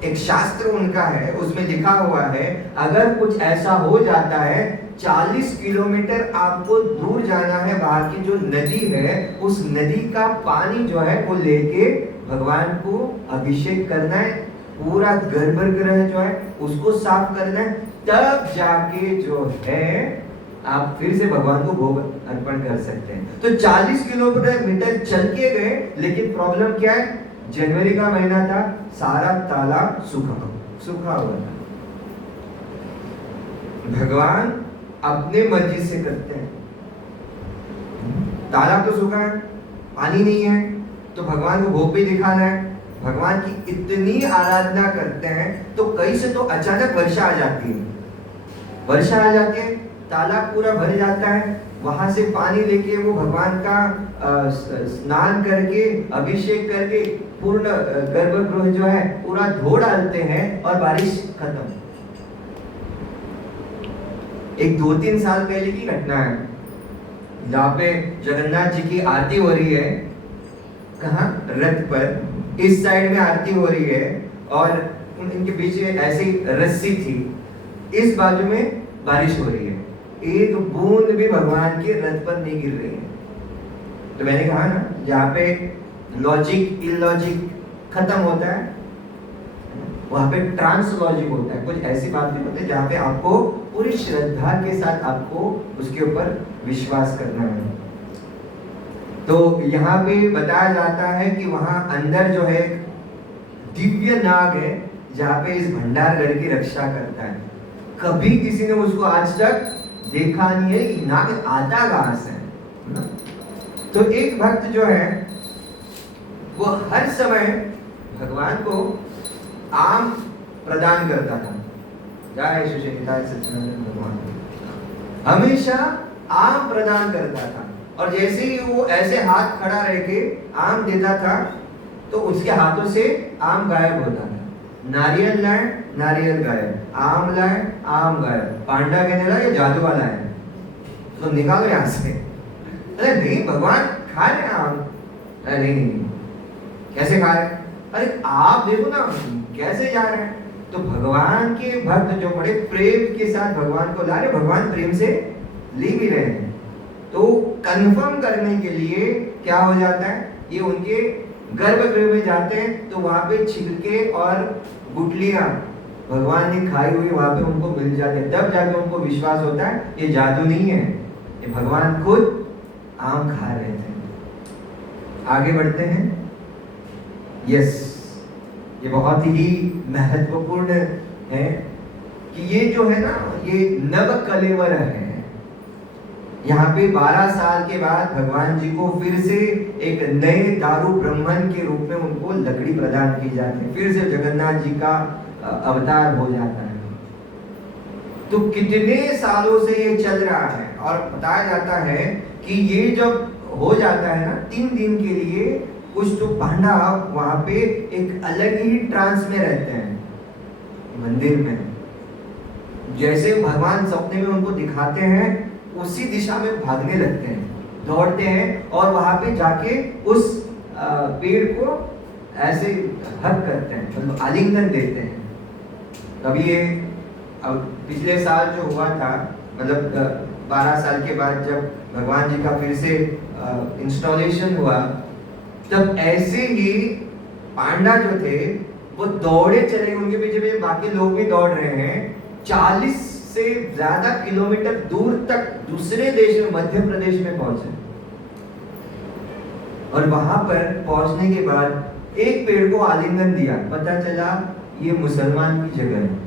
एक शास्त्र उनका है उसमें लिखा हुआ है, अगर कुछ ऐसा हो जाता है 40 किलोमीटर आपको दूर जाना है, वहां की जो नदी है उस नदी का पानी जो है वो लेके भगवान को अभिषेक करना है, पूरा गर्भगृह जो है उसको साफ करना है, तब जाके जो है आप फिर से भगवान को भोग अर्पण कर सकते हैं। तो 40 किलोमीटर चल के गए, लेकिन प्रॉब्लम क्या है, जनवरी का महीना था, सारा तालाब सूखा हुआ था। भगवान अपने मर्जी से करते हैं, तालाब तो सूखा है, पानी नहीं है, तो भगवान को भोग भी दिखाना है। भगवान की इतनी आराधना करते हैं तो कहीं से तो अचानक वर्षा आ जाती है, वर्षा आ जाती है, तालाब पूरा भर जाता है। वहां से पानी लेके वो भगवान का स्नान करके अभिषेक करके पूर्ण गर्भगृह जो है पूरा धो डालते हैं और बारिश खत्म। एक 2-3 साल पहले की घटना है, जहाँ पे जगन्नाथ जी की आरती हो रही है, कहाँ, रथ पर, इस साइड में आरती हो रही है और इनके बीच ऐसी रस्सी थी, इस बाजू में बारिश हो रही है, एक बूंद भी भगवान के रथ पर नहीं गिर रही है। तो मैंने कहा ना, जहाँ पे लॉजिक इलॉजिक खत्म होता है वहां पे ट्रांसलॉजिक होता है। कुछ ऐसी बात नहीं होती जहाँ पे आपको पूरी श्रद्धा के साथ आपको उसके ऊपर विश्वास करना है। तो यहाँ पे बताया जाता है कि वहां अंदर जो है दिव्य नाग है, जहाँ पे इस भंडारगढ़ की रक्षा करता है। कभी किसी ने उसको आज तक देखा नहीं है कि नाग आता कहां से है ना? तो एक भक्त जो है वो हर समय भगवान को आम प्रदान करता था। जय श्री निताय सच्चिदानंद भगवान, हमेशा आम प्रदान करता था। और जैसे ही वो ऐसे हाथ खड़ा रह के आम देता था तो उसके हाथों से आम गायब होता था। नारियल लाए, नारियल गायब, आम लाए, आम गायब। पांडा कहने लगा ये जादू वाला है, तो निकालो यहां से। अरे नहीं, भगवान खा रहे आम। अरे नहीं, कैसे खा रहे? अरे आप देखो ना कैसे जा रहे हैं। तो भगवान के भक्त जो बड़े प्रेम के साथ भगवान को ला रहे, भगवान प्रेम से ले भी रहे हैं। तो कंफर्म करने के लिए क्या हो जाता है, ये उनके गर्भगृह में जाते हैं तो वहां पे छिलके और गुठलियां भगवान ने खाई हुई वहां पे उनको मिल जाते हैं। तब जाके उनको विश्वास होता है ये जादू नहीं है, ये भगवान खुद आम खा रहे थे। आगे बढ़ते हैं। यस, ये बहुत ही महत्वपूर्ण है कि ये जो है ना, ये नव कलेवर है। यहाँ पे 12 साल के बाद भगवान जी को फिर से एक नए दारू ब्राह्मण के रूप में उनको लकड़ी प्रदान की जाती है। फिर से जगन्नाथ जी का अवतार हो जाता है। तो कितने सालों से ये चल रहा है और बताया जाता है कि ये जब हो जाता है ना 3 दिन के लिए, कुछ तो पांडा वहां पे एक अलग ही ट्रांस में रहते हैं मंदिर में। जैसे भगवान सपने में उनको दिखाते हैं उसी दिशा में भागने लगते हैं, दौड़ते हैं और वहां पे जाके उस पेड़ को ऐसे हग करते हैं, मतलब आलिंगन देते हैं। तभी ये अब पिछले साल जो हुआ था, मतलब 12 साल के बाद जब भगवान जी का फिर से इंस्टॉलेशन हुआ, तब ऐसे ही पांडा जो थे वो दौड़े चले, उनके पीछे बाकी लोग भी दौड़ रहे हैं। 40 से ज्यादा किलोमीटर दूर तक दूसरे देश में, मध्य प्रदेश में पहुंचे। और वहां पर पहुंचने के बाद एक पेड़ को आलिंगन दिया, पता चला ये मुसलमान की जगह है।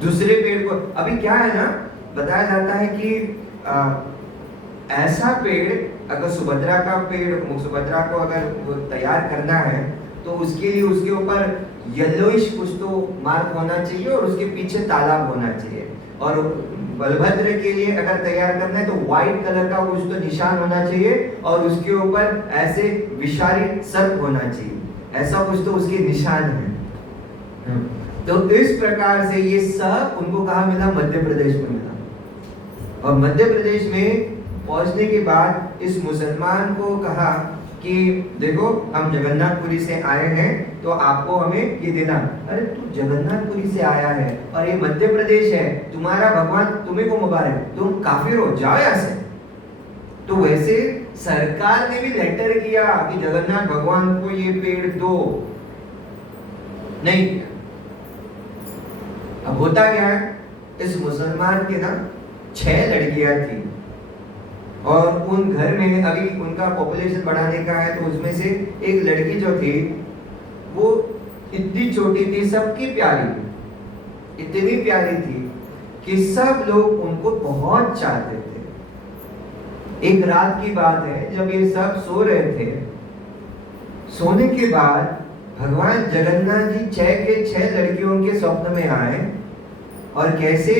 दूसरे पेड़ को, अभी क्या है ना, बताया जाता है कि ऐसा पेड़, अगर सुभद्रा का पेड़, सुभद्रा को अगर तैयार करना है तो उसके लिए उसके ऊपर येलोइश कुछ तो मार्क होना चाहिए और उसके पीछे तालाब होना चाहिए। और बलभद्र के लिए अगर तैयार करना है तो व्हाइट कलर का कुछ तो निशान होना चाहिए और उसके ऊपर ऐसे विषारी सर्प होना चाहिए, ऐसा कुछ तो उसके निशान है। तो इस प्रकार से ये सब उनको कहाँ मिला? मध्य प्रदेश में मिला। और मध्य प्रदेश में पहुंचने के बाद इस मुसलमान को कहा कि देखो हम जगन्नाथपुरी से आए हैं तो आपको हमें ये देना। अरे तू जगन्नाथपुरी से आया है और ये मध्य प्रदेश है, तुम्हारा भगवान तुम्हें को मुबारक, तुम काफिर हो, जाओ यहाँ से। तो वैसे सरकार ने भी लेटर किया कि जगन्नाथ भगवान को ये पेड़ दो, नहीं किया। अब होता क्या है, इस मुसलमान के ना 6 लड़कियां थी और उन घर में अभी उनका पॉपुलेशन बढ़ाने का है, तो उसमें से एक लड़की जो थी वो इतनी छोटी थी, सबकी प्यारी, इतनी प्यारी थी कि सब लोग उनको बहुत चाहते थे। एक रात की बात है जब ये सब सो रहे थे, सोने के बाद भगवान जगन्नाथ जी 6 के 6 लड़कियों के स्वप्न में आए। और कैसे?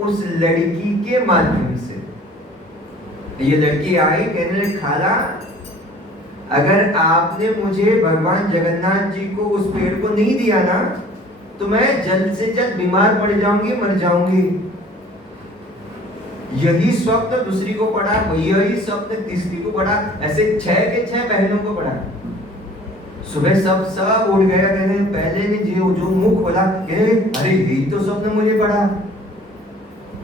उस लड़की के माध्यम से। ये लड़की आई, कहने लगी खाला, अगर आपने मुझे भगवान जगन्नाथ जी को उस पेड़ को नहीं दिया ना तो मैं जल्द से जल्द बीमार पड़ जाऊंगी, मर जाऊंगी। यही स्वप्न दूसरी को पड़ा, यही स्वप्न तीसरी को पड़ा, ऐसे 6 के 6 बहनों को पड़ा। सुबह सब उठ गया, कहने पहले ने जो मुंह खोला, कहने अरे यही तो स्वप्न मुझे पड़ा।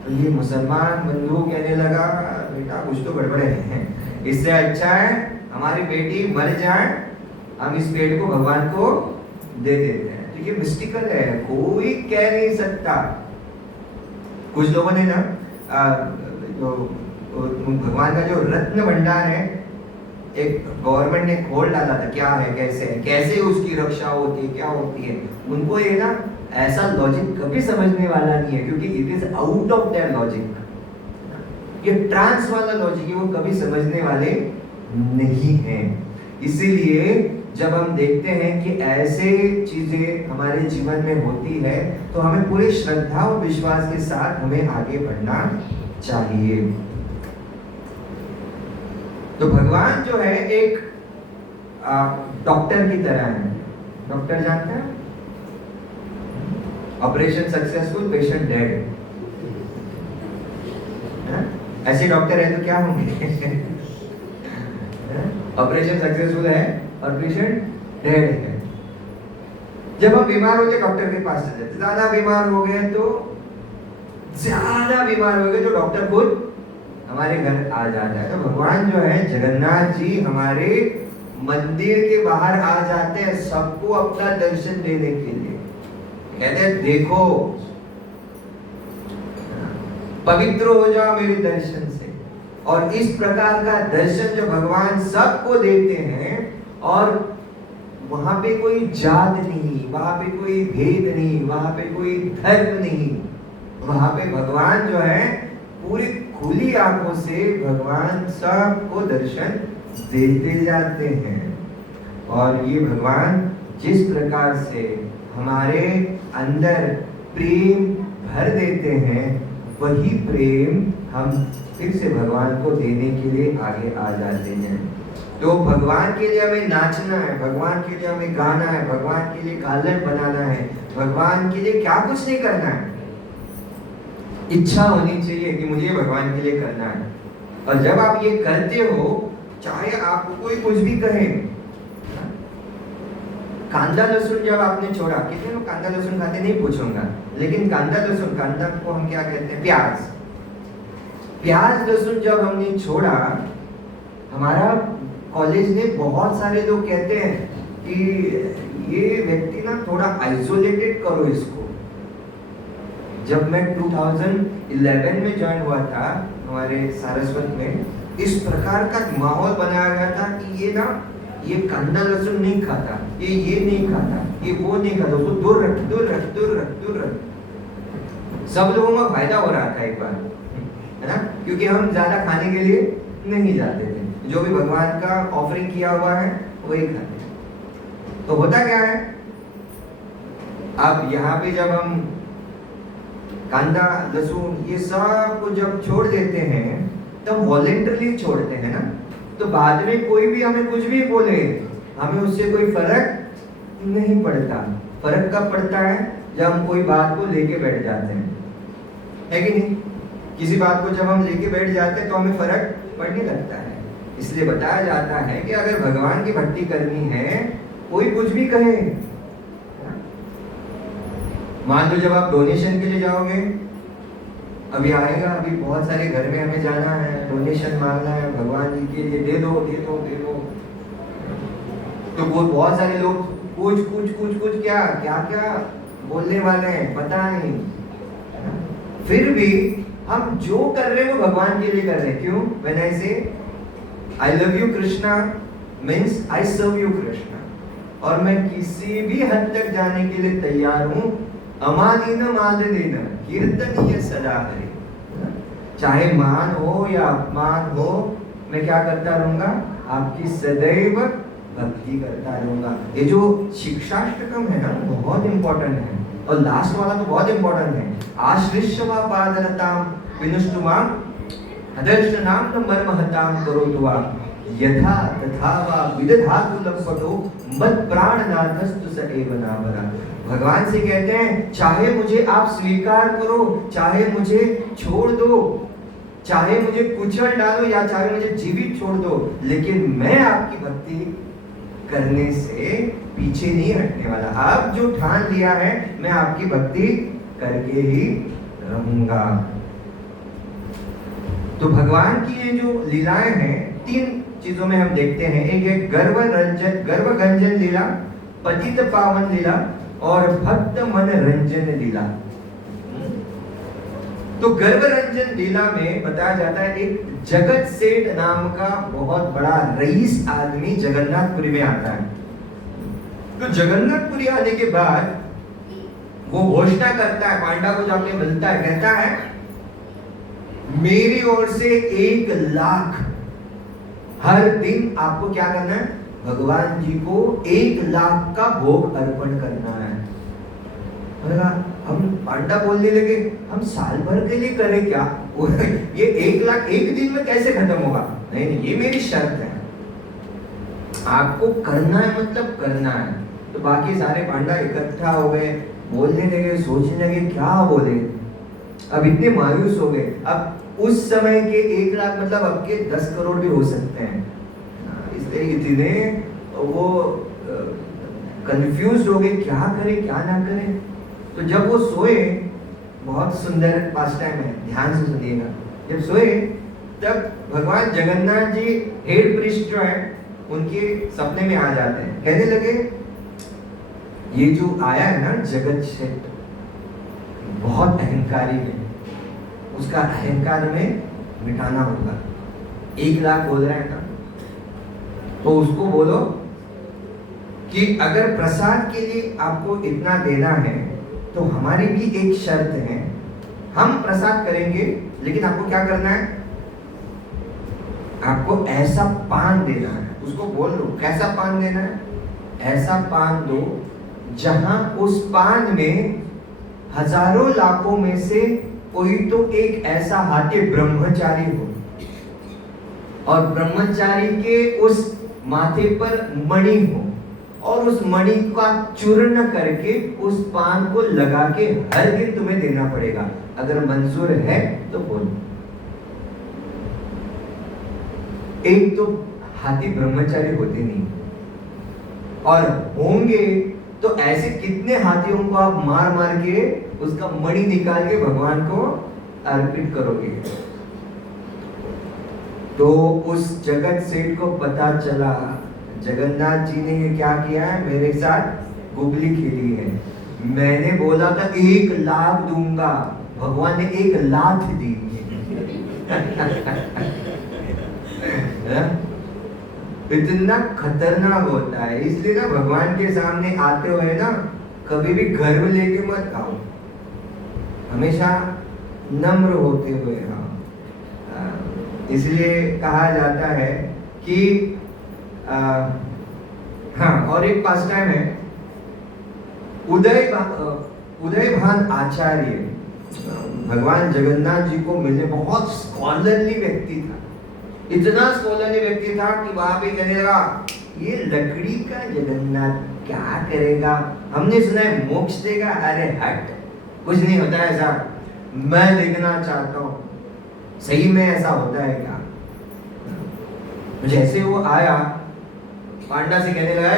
तो ये मुसलमान बंधु कहने लगा, बेटा कुछ तो गड़बड़े हैं, इससे अच्छा है हमारी बेटी मर जाए, हम इस पेड़ को भगवान को दे देते हैं। तो ये मिस्टिकल है, कोई कह नहीं सकता। कुछ लोगों ने ना जो भगवान का जो रत्न भंडार है, एक गवर्नमेंट ने खोल डाला था, क्या है, कैसे उसकी रक्षा होती है, क्या होती है। उनको ये ना ऐसा लॉजिक कभी समझने वाला नहीं है, क्योंकि it is out of their logic. ये ट्रांस वाला लॉजिक है, वो कभी समझने वाले नहीं हैं। इसीलिए जब हम देखते हैं कि ऐसे चीजें हमारे जीवन में होती है, तो हमें पूरी श्रद्धा और विश्वास के साथ हमें आगे बढ़ना चाहिए। तो भगवान जो है एक डॉक्टर की तरह है। डॉक्टर जानते हैं, ऑपरेशन सक्सेसफुल, पेशेंट डेड। ऐसे डॉक्टर है तो क्या होंगे? ऑपरेशन सक्सेसफुल है और पेशेंट डेड है। जब हम बीमार होते डॉक्टर के पास चले जाते, ज्यादा बीमार हो गए तो डॉक्टर खुद हमारे घर आ जाता है। तो भगवान जो है जगन्नाथ जी हमारे मंदिर के बाहर आ जाते हैं सबको अपना दर्शन देने के लिए। कहते हैं देखो, पवित्र हो जाओ मेरे दर्शन से। और इस प्रकार का दर्शन जो भगवान सबको देते हैं, और वहां पे कोई जात नहीं, वहां पे कोई भेद नहीं, वहां पे कोई धर्म नहीं, वहां पे भगवान जो है पूरी खुली आंखों से भगवान सबको दर्शन देते जाते हैं। और ये भगवान जिस प्रकार से हमारे अंदर प्रेम भर देते हैं, वही प्रेम हम फिर से भगवान को देने के लिए आगे आ जाते हैं। तो भगवान के लिए हमें नाचना है, भगवान के लिए हमें गाना है, भगवान के लिए गार्डन बनाना है, भगवान के लिए क्या कुछ नहीं करना है। इच्छा होनी चाहिए कि मुझे भगवान के लिए करना है। और जब आप ये करते हो, चाहे आपको कोई कुछ भी कहे। कांदा लहसुन जब आपने छोड़ा, कितने लोग कांदा लहसुन खाते नहीं पूछूंगा, लेकिन कांदा लहसुन, कांदा को हम क्या कहते हैं, प्याज लहसुन जब हमने छोड़ा, हमारा कॉलेज ने बहुत सारे लोग कहते हैं कि ये व्यक्ति ना थोड़ा आइसोलेटेड करो इसको। जब मैं 2011 में ज्वाइन हुआ था हमारे सारस्वत में, इस प्रकार का माहौल बनाया गया था कि ये कांदा लहसुन नहीं खाता, ये नहीं खाता, ये वो नहीं खाता, उसको दूर रख। सब लोगों का फायदा हो रहा था एक बार, है ना, क्योंकि हम ज्यादा खाने के लिए नहीं जाते थे। जो भी भगवान का ऑफरिंग किया हुआ है वही खाते। तो होता क्या है, अब यहाँ पे जब हम कांदा लहसुन ये सब को जब छोड़ देते हैं, तब वॉलेंटरली छोड़ते हैं ना, तो बाद में कोई भी हमें कुछ भी बोले, हमें उससे कोई फर्क नहीं पड़ता। फर्क कब पड़ता है, जब हम कोई बात को लेके बैठ जाते हैं, है कि नहीं? किसी बात को जब हम लेके बैठ जाते हैं तो हमें फर्क पड़ने लगता है। इसलिए बताया जाता है कि अगर भगवान की भक्ति करनी है, कोई कुछ भी कहे, मान लो जब आप डोनेशन के लिए जाओगे, अभी आएगा, अभी बहुत सारे घर में हमें जाना है, डोनेशन मांगना है भगवान जी के लिए, दे दो। तो वो बहुत सारे लोग कुछ क्या बोलने वाले हैं पता नहीं। फिर भी हम जो कर रहे हैं वो भगवान के लिए कर रहे हैं। क्यों? When I say I love you Krishna means I serve you Krishna, और मैं किसी भी हद तक जाने के लिए तैयार हूं। अमानीन मादनीन कीर्तनीय सदा हरि, चाहे मान हो या अपमान हो, मैं क्या करता रहूंगा, आपकी सदैव भक्ति करता रहूंगा। ये जो शिक्षाष्टकम है ना, बहुत इंपॉर्टेंट है, और लास्ट वाला तो बहुत इंपॉर्टेंट है। आश्रिष्यवा पादरताम विनुष्टुवाम अदर्शनाम न मर्महताम करोतुवा यथा तथा वा विदधातु लंपटो मत प्राणनाथस्तु स एव नामरा। भगवान से कहते हैं, चाहे मुझे आप स्वीकार करो, चाहे मुझे छोड़ दो, चाहे मुझे कुचल डालो, या चाहे मुझे जीवित छोड़ दो, लेकिन मैं आपकी भक्ति करने से पीछे नहीं हटने वाला। आप जो ठान लिया है, मैं आपकी भक्ति करके ही रहूंगा। तो भगवान की ये जो लीलाएं हैं, 3 चीजों में हम देखते हैं। एक है गर्वगंजन लीला, पतित पावन लीला और भक्त मन रंजन लीला। तो गर्वरंजन लीला में बताया जाता है एक जगत सेठ नाम का बहुत बड़ा रईस आदमी जगन्नाथपुरी में आता है। तो जगन्नाथपुरी आने के बाद वो घोषणा करता है, पांडा को जाके मिलता है, कहता है मेरी ओर से 1 लाख हर दिन आपको क्या करना है, भगवान जी को 1 लाख का भोग अर्पण करना है। हम पांडा बोलने लगे, हम साल भर के लिए करें क्या? ये 1 लाख एक दिन में कैसे खत्म होगा? नहीं नहीं, ये मेरी शर्त है, आपको करना है मतलब करना है। तो बाकी सारे पांडा इकट्ठा हो गए, बोलने लगे, सोचने लगे क्या बोले। अब इतने मायूस हो गए। अब उस समय के 1 लाख मतलब अब के 10 करोड़ भी हो सकते हैं, इसलिए इतने वो कंफ्यूज हो गए, क्या करें क्या ना करें। तो जब वो सोए, बहुत सुंदर पास टाइम है, ध्यान से सुनिएगा। जब सोए तब भगवान जगन्नाथ जी हेड प्रीस्ट जो है उनके सपने में आ जाते हैं। कहने लगे ये जो आया है ना जगत सेठ, बहुत अहंकारी है, उसका अहंकार में मिटाना होगा। 1 लाख बोल रहा है ना, तो उसको बोलो कि अगर प्रसाद के लिए आपको इतना देना है तो हमारी भी एक शर्त है, हम प्रसाद करेंगे लेकिन आपको क्या करना है, आपको ऐसा पान देना है। उसको बोल लो कैसा पान देना है, ऐसा पान दो जहां उस पान में हजारों लाखों में से कोई तो एक ऐसा हाथी ब्रह्मचारी हो, और ब्रह्मचारी के उस माथे पर मणि हो, और उस मणि का चूर्ण करके उस पान को लगा के हर दिन तुम्हें देना पड़ेगा। अगर मंजूर है तो बोलो। एक तो हाथी ब्रह्मचारी होते नहीं, और होंगे तो ऐसे कितने हाथियों को आप मार मार के उसका मणि निकाल के भगवान को अर्पित करोगे। तो उस जगत सेठ को पता चला जगन्नाथ जी ने ये क्या किया है, मेरे साथ गुगली खेली है। मैंने बोला था 1 लाख दूंगा, भगवान ने 1 लाख दी। इतना खतरनाक होता है, इसलिए ना भगवान के सामने आते हुए ना कभी भी गर्व लेके मत आओ, हमेशा नम्र होते हुए आओ। इसलिए कहा जाता है कि हाँ, और एक पास टाइम है, उदयभान आचार्य भगवान जगन्नाथ जी को मिलने, बहुत स्कॉलरली व्यक्ति था, इतना स्कॉलरली व्यक्ति था कि वहां पे कहने लगा ये लकड़ी का जगन्नाथ क्या करेगा, हमने सुना है मोक्ष देगा। अरे हट, कुछ नहीं होता है ऐसा, मैं देखना चाहता हूँ सही में ऐसा होता है क्या। जैसे वो आया, पांडा से कहने लगा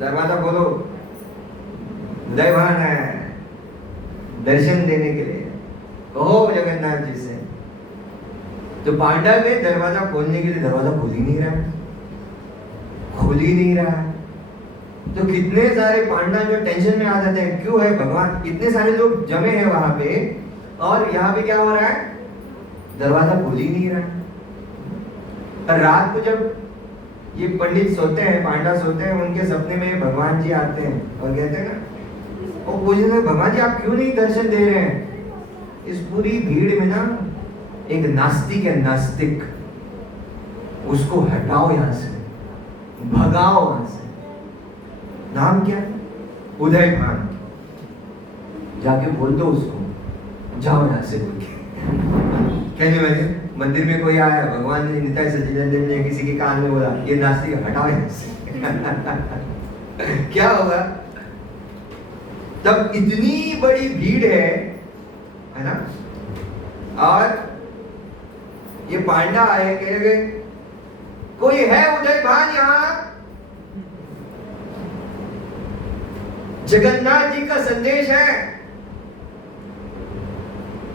दरवाजा खोलो, उदयभान है दर्शन देने के लिए, कहो जगन्नाथ जी से। तो पांडा के दरवाजा खोलने के लिए दरवाजा खुल ही नहीं रहा, खुल ही नहीं रहा। तो कितने सारे पांडा जो टेंशन में आ जाते हैं, क्यों है भगवान, इतने सारे लोग जमे हैं वहां पे, और यहाँ पे क्या हो रहा है, दरवाजा खुल ही नहीं रहा। और रात को जब ये पंडित सोते हैं, पांडा सोते हैं, उनके सपने में भगवान जी आते हैं और कहते हैं ना, वो पूछते हैं भगवान जी आप क्यों नहीं दर्शन दे रहे हैं। इस पूरी भीड़ में ना एक नास्तिक है, नास्तिक, उसको हटाओ यहां से, भगाओ वहां से। नाम क्या, उदयभान, जाके बोल दो उसको, जाओ यहां से बोल के। कहने लगे मंदिर में कोई आया, भगवान ने निताई सच्चिदानंद ने किसी के कान में बोला ये नास्तिक हटाओ यहां से। क्या होगा तब, इतनी बड़ी भीड़ है ना। और ये पांडा आए, कह रहे कोई है उदयभान यहाँ, जगन्नाथ जी का संदेश है,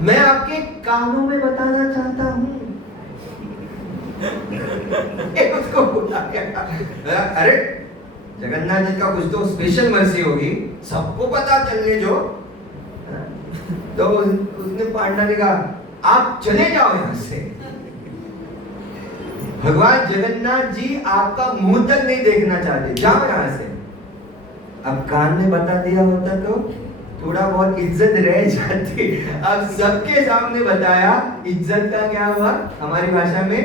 मैं आपके कानों में बताना चाहता हूं। उसको बुलाया, अरे जगन्नाथ जी का कुछ तो स्पेशल मर्सी होगी, सबको पता चलने जो। तो उसने पांडा ने कहा आप चले जाओ यहां से, भगवान जगन्नाथ जी आपका मुंह तक नहीं देखना चाहते, जाओ यहां से। अब कान में बता दिया होता तो थोड़ा बहुत इज्जत रह जाती, अब सबके सामने बताया, इज्जत का क्या हुआ हमारी भाषा में,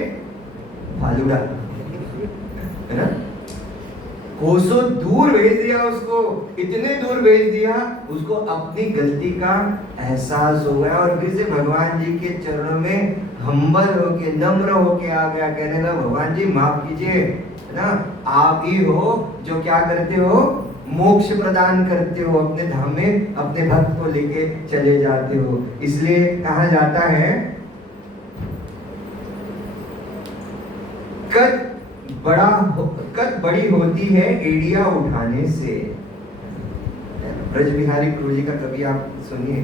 फालूदा, है ना। कोसों दूर भेज दिया उसको, इतने दूर भेज दिया, उसको अपनी गलती का एहसास हो गया और फिर से भगवान जी के चरणों में हम्बल होके, नम्र होके आ गया, कहने लगा भगवान जी माफ कीजिए, है ना, आप ही हो जो क्या करते हो, मोक्ष प्रदान करते हो, अपने धाम में अपने भक्त को लेके चले जाते हो। इसलिए कहा जाता है कद बड़ी होती है एड़िया उठाने से। ब्रज बिहारी गुरु जी का कभी आप सुनिए,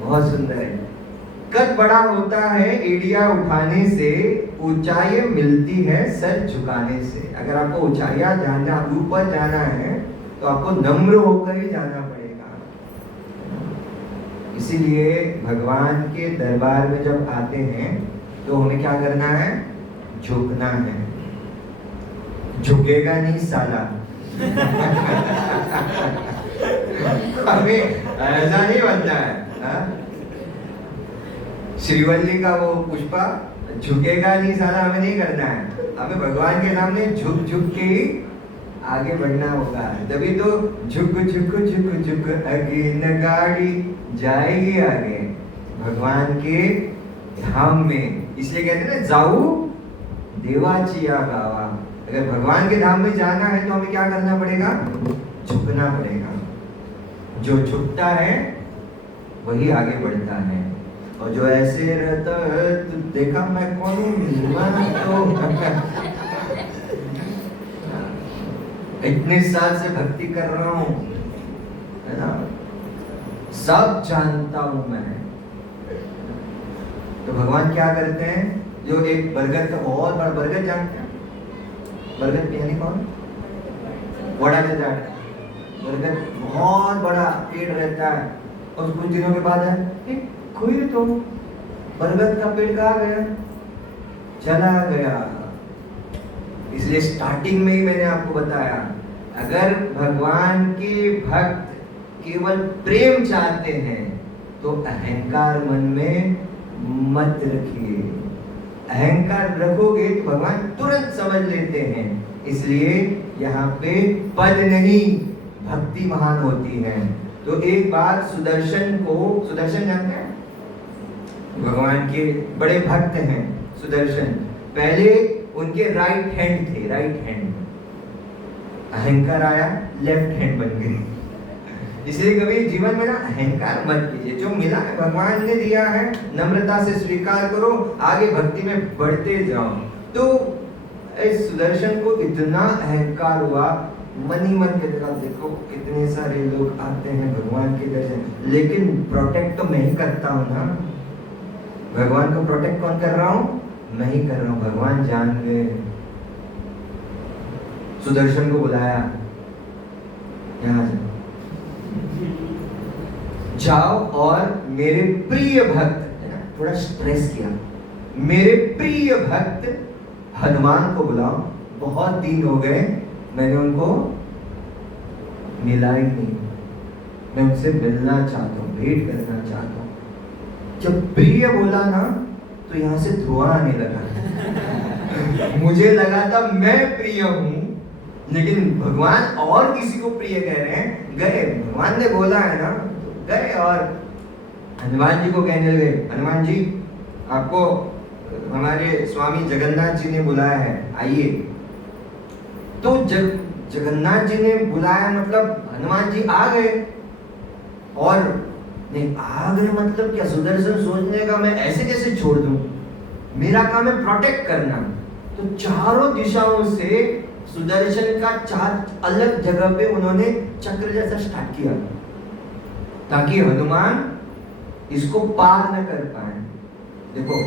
बहुत सुंदर है। कद बड़ा होता है एड़िया उठाने से, ऊंचाई मिलती है सर झुकाने से। अगर आपको ऊंचाइयां जाना, ऊपर जाना है तो आपको नम्र होकर ही जाना पड़ेगा। इसीलिए भगवान के दरबार में जब आते हैं तो हमें क्या करना है, झुकना है। झुकेगा नहीं साला हमें ऐसा नहीं बनना है। श्रीवल्ली का वो पुष्पा, झुकेगा नहीं साला हमें नहीं करना है, हमें भगवान के सामने झुक झुक के ही आगे बढ़ना होगा। तभी तो झुक झुक झुक झुक आगे न गाड़ी जाएगी आगे भगवान के धाम में। इसलिए कहते हैं ना, जाऊ देवाचिया गावा। अगर भगवान के धाम में जाना है तो हमें क्या करना पड़ेगा, झुकना पड़ेगा। जो झुकता है वही आगे बढ़ता है, और जो ऐसे रहता है तो देखा मैं कौन हूँ, इतने साल से भक्ति कर रहा हूँ, है ना, सब जानता हूं मैं। तो भगवान क्या करते हैं, जो एक बरगद का बहुत बड़ा, बरगद जानते हैं, बरगद यानी कौन, वड़ा के जाट, बरगद बहुत बड़ा पेड़ रहता है, और कुछ दिनों के बाद है कोई तो बरगद का पेड़ कहाँ गया, चला गया। इसलिए स्टार्टिंग में ही मैंने आपको बताया, अगर भगवान के भक्त केवल प्रेम चाहते हैं तो अहंकार मन में मत रखिए। अहंकार रखोगे तो भगवान तुरंत समझ लेते हैं। इसलिए यहाँ पे पद नहीं, भक्ति महान होती है। तो एक बार सुदर्शन को, सुदर्शन जानते हैं, भगवान के बड़े भक्त हैं सुदर्शन, पहले उनके राइट हैंड थे, राइट हैंड, अहंकार आया लेफ्ट हैंड बन गए। इसलिए कभी जीवन में ना अहंकार मत कीजिए, जो मिला है भगवान ने दिया है, नम्रता से स्वीकार करो, आगे भक्ति में बढ़ते जाओ। तो इस सुदर्शन को इतना अहंकार हुआ, मन ही मन कहता, देखो कितने सारे लोग आते हैं भगवान के दर्शन, लेकिन प्रोटेक्ट तो मैं ही करता हूँ ना, भगवान को प्रोटेक्ट कौन कर रहा हूँ, मैं ही कर रहा हूँ। भगवान जान गए, सुदर्शन को बुलाया, यहाँ जाओ और मेरे प्रिय भक्त, थोड़ा स्ट्रेस किया, मेरे प्रिय भक्त हनुमान को बुलाओ, बहुत दिन हो गए मैंने उनको मिला ही नहीं, मैं उनसे मिलना चाहता हूँ, भेंट करना चाहता हूँ। जब प्रिय बोला ना तो यहाँ से धुआं आने लगा मुझे लगा था मैं प्रिय हूँ, लेकिन भगवान और किसी को प्रिय कह रहे हैं। गए, भगवान ने बोला है ना, तो गए और हनुमान जी को कहने लगे, हनुमान जी आपको हमारे स्वामी जगन्नाथ जी ने बुलाया है, आइए। तो जगन्नाथ जी ने बुलाया मतलब हनुमान जी आ गए, और नहीं आ गए मतलब क्या, सुदर्शन सोचने का मैं ऐसे कैसे छोड़ दूं, मेरा काम है प्रोटेक्ट करना। तो चारों दिशाओं से सुदर्शन का 4 अलग जगह पे उन्होंने चक्र जैसा स्टार्ट किया, ताकि हनुमान इसको पार न कर पाए। देखो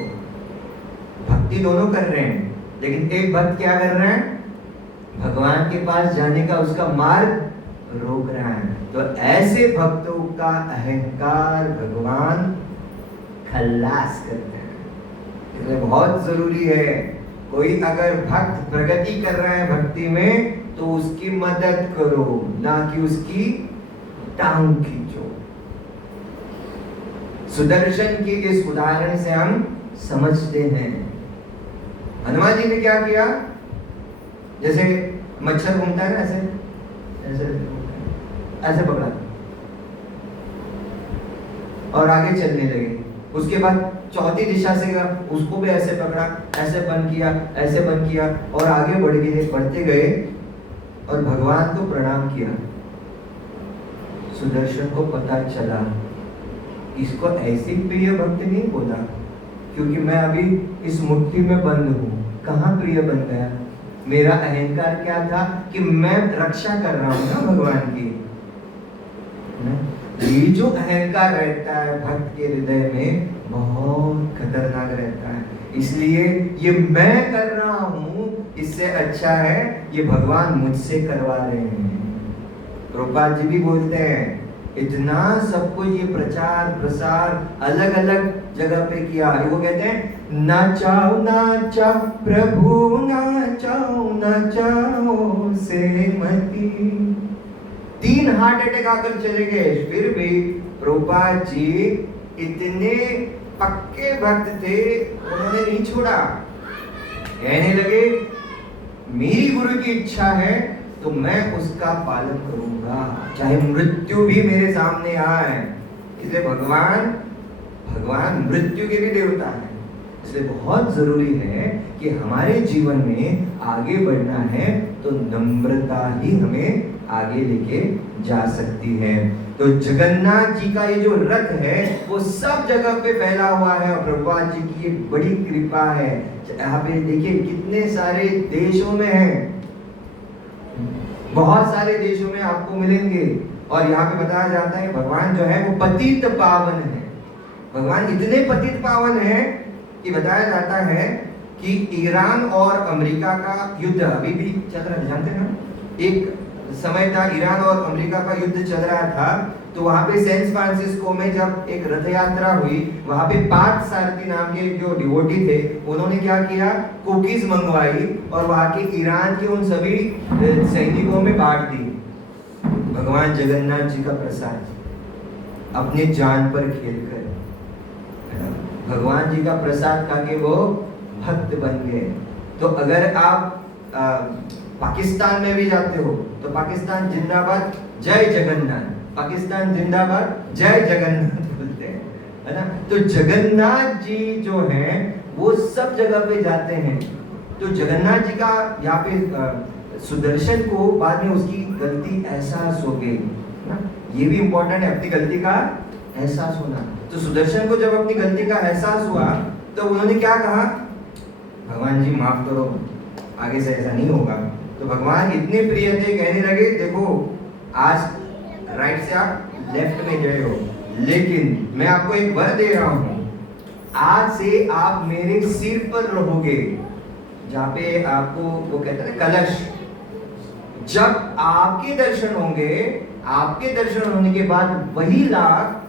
भक्ति दोनों कर रहे हैं, लेकिन एक भक्त क्या कर रहा है, भगवान के पास जाने का उसका मार्ग रोक रहा है। तो ऐसे भक्तों का अहंकार भगवान खल्लास करते हैं। इसलिए बहुत जरूरी है, कोई अगर भक्त प्रगति कर रहा है भक्ति में तो उसकी मदद करो, ना कि उसकी टांग खींचो। सुदर्शन के इस उदाहरण से हम समझते हैं हनुमान जी ने क्या किया, जैसे मच्छर घूमता है ना, ऐसे ऐसे ऐसे पकड़ा और आगे चलने लगे। उसके बाद चौथी दिशा से उसको भी ऐसे पकड़ा, ऐसे बंद किया, ऐसे बंद किया और आगे बढ़ते गए और भगवान को प्रणाम किया। सुदर्शन को पता चला इसको ऐसी प्रिय भक्त नहीं बोला, क्योंकि मैं अभी इस मुट्ठी में बंद हूं। कहां प्रिय बन गया? मेरा अहंकार क्या था कि मैं रक्षा कर रहा हूं ना भगवान की। ये जो अहंकार रहता है भक्त के हृदय में बहुत खतरनाक रहता है। इसलिए ये मैं कर रहा हूं, इससे अच्छा है ये भगवान मुझसे करवा रहे हैं। प्रभुपाद जी भी बोलते हैं इतना सब कुछ ये प्रचार प्रसार अलग अलग जगह पे किया। वो कहते हैं नाचाओ नाचा प्रभु नाचाओ से मती। 3 हार्ट अटैक आकर चले गए, फिर भी प्रभुपाद जी इतने पक्के भक्त थे, उन्होंने नहीं छोड़ा। कहने लगे मेरी गुरु की इच्छा है तो मैं उसका पालन करूंगा, चाहे मृत्यु भी मेरे सामने आए। इसलिए भगवान मृत्यु के भी देवता है। इसलिए बहुत जरूरी है कि हमारे जीवन में आगे बढ़ना है तो नम्रता ही हमें आगे लेके जा सकती है। तो जगन्नाथ जी का ये जो रथ है वो सब जगह पे फैला हुआ है और प्रभुपाद जी की ये बड़ी कृपा है। यहाँ पे देखिए कितने सारे देशों में है, बहुत सारे देशों में आपको मिलेंगे। और यहाँ पे बताया जाता है भगवान जो है वो पतित पावन है। भगवान इतने पतित पावन है कि बताया जाता है कि ईरान और अमेरिका का युद्ध अभी भी चल रहा है, जानते हैं ना। एक समय था ईरान और अमेरिका का युद्ध चल रहा था, तो वहां पे सैन फ्रांसिस्को में जब एक रथ यात्रा हुई, वहां पे 5 सारथी नाम के जो डिवोटी थे उन्होंने क्या किया, कुकीज मंगवाई और वहां के ईरान के उन सभी सैनिकों में बांट दी। भगवान जगन्नाथ जी का प्रसाद अपने जान पर खेलकर भगवान जी का प्रसाद खा के वो भक्त बन गए। तो अगर आप पाकिस्तान में भी जाते हो तो पाकिस्तान जिंदाबाद जय जगन्नाथ, पाकिस्तान जिंदाबाद जय जगन्नाथ बोलते हैं, है ना। तो जगन्नाथ जी जो हैं वो सब जगह पे जाते हैं। तो जगन्नाथ जी का यहाँ पे सुदर्शन को बाद में उसकी गलती एहसास हो गई ना, ये भी इंपॉर्टेंट है, अपनी गलती का एहसास होना। तो सुदर्शन को जब अपनी गलती का एहसास हुआ तो उन्होंने क्या कहा, भगवान जी माफ करो, आगे से ऐसा नहीं होगा। तो भगवान इतने प्रिय थे, कहने लगे देखो आज राइट से आप लेफ्ट में गए हो, लेकिन मैं आपको एक वर दे रहा हूं, आज से आप मेरे सिर पर रहोगे, जहां पे आपको वो कहते हैं कलश। जब आपके दर्शन होंगे, आपके दर्शन होने के बाद वही लाभ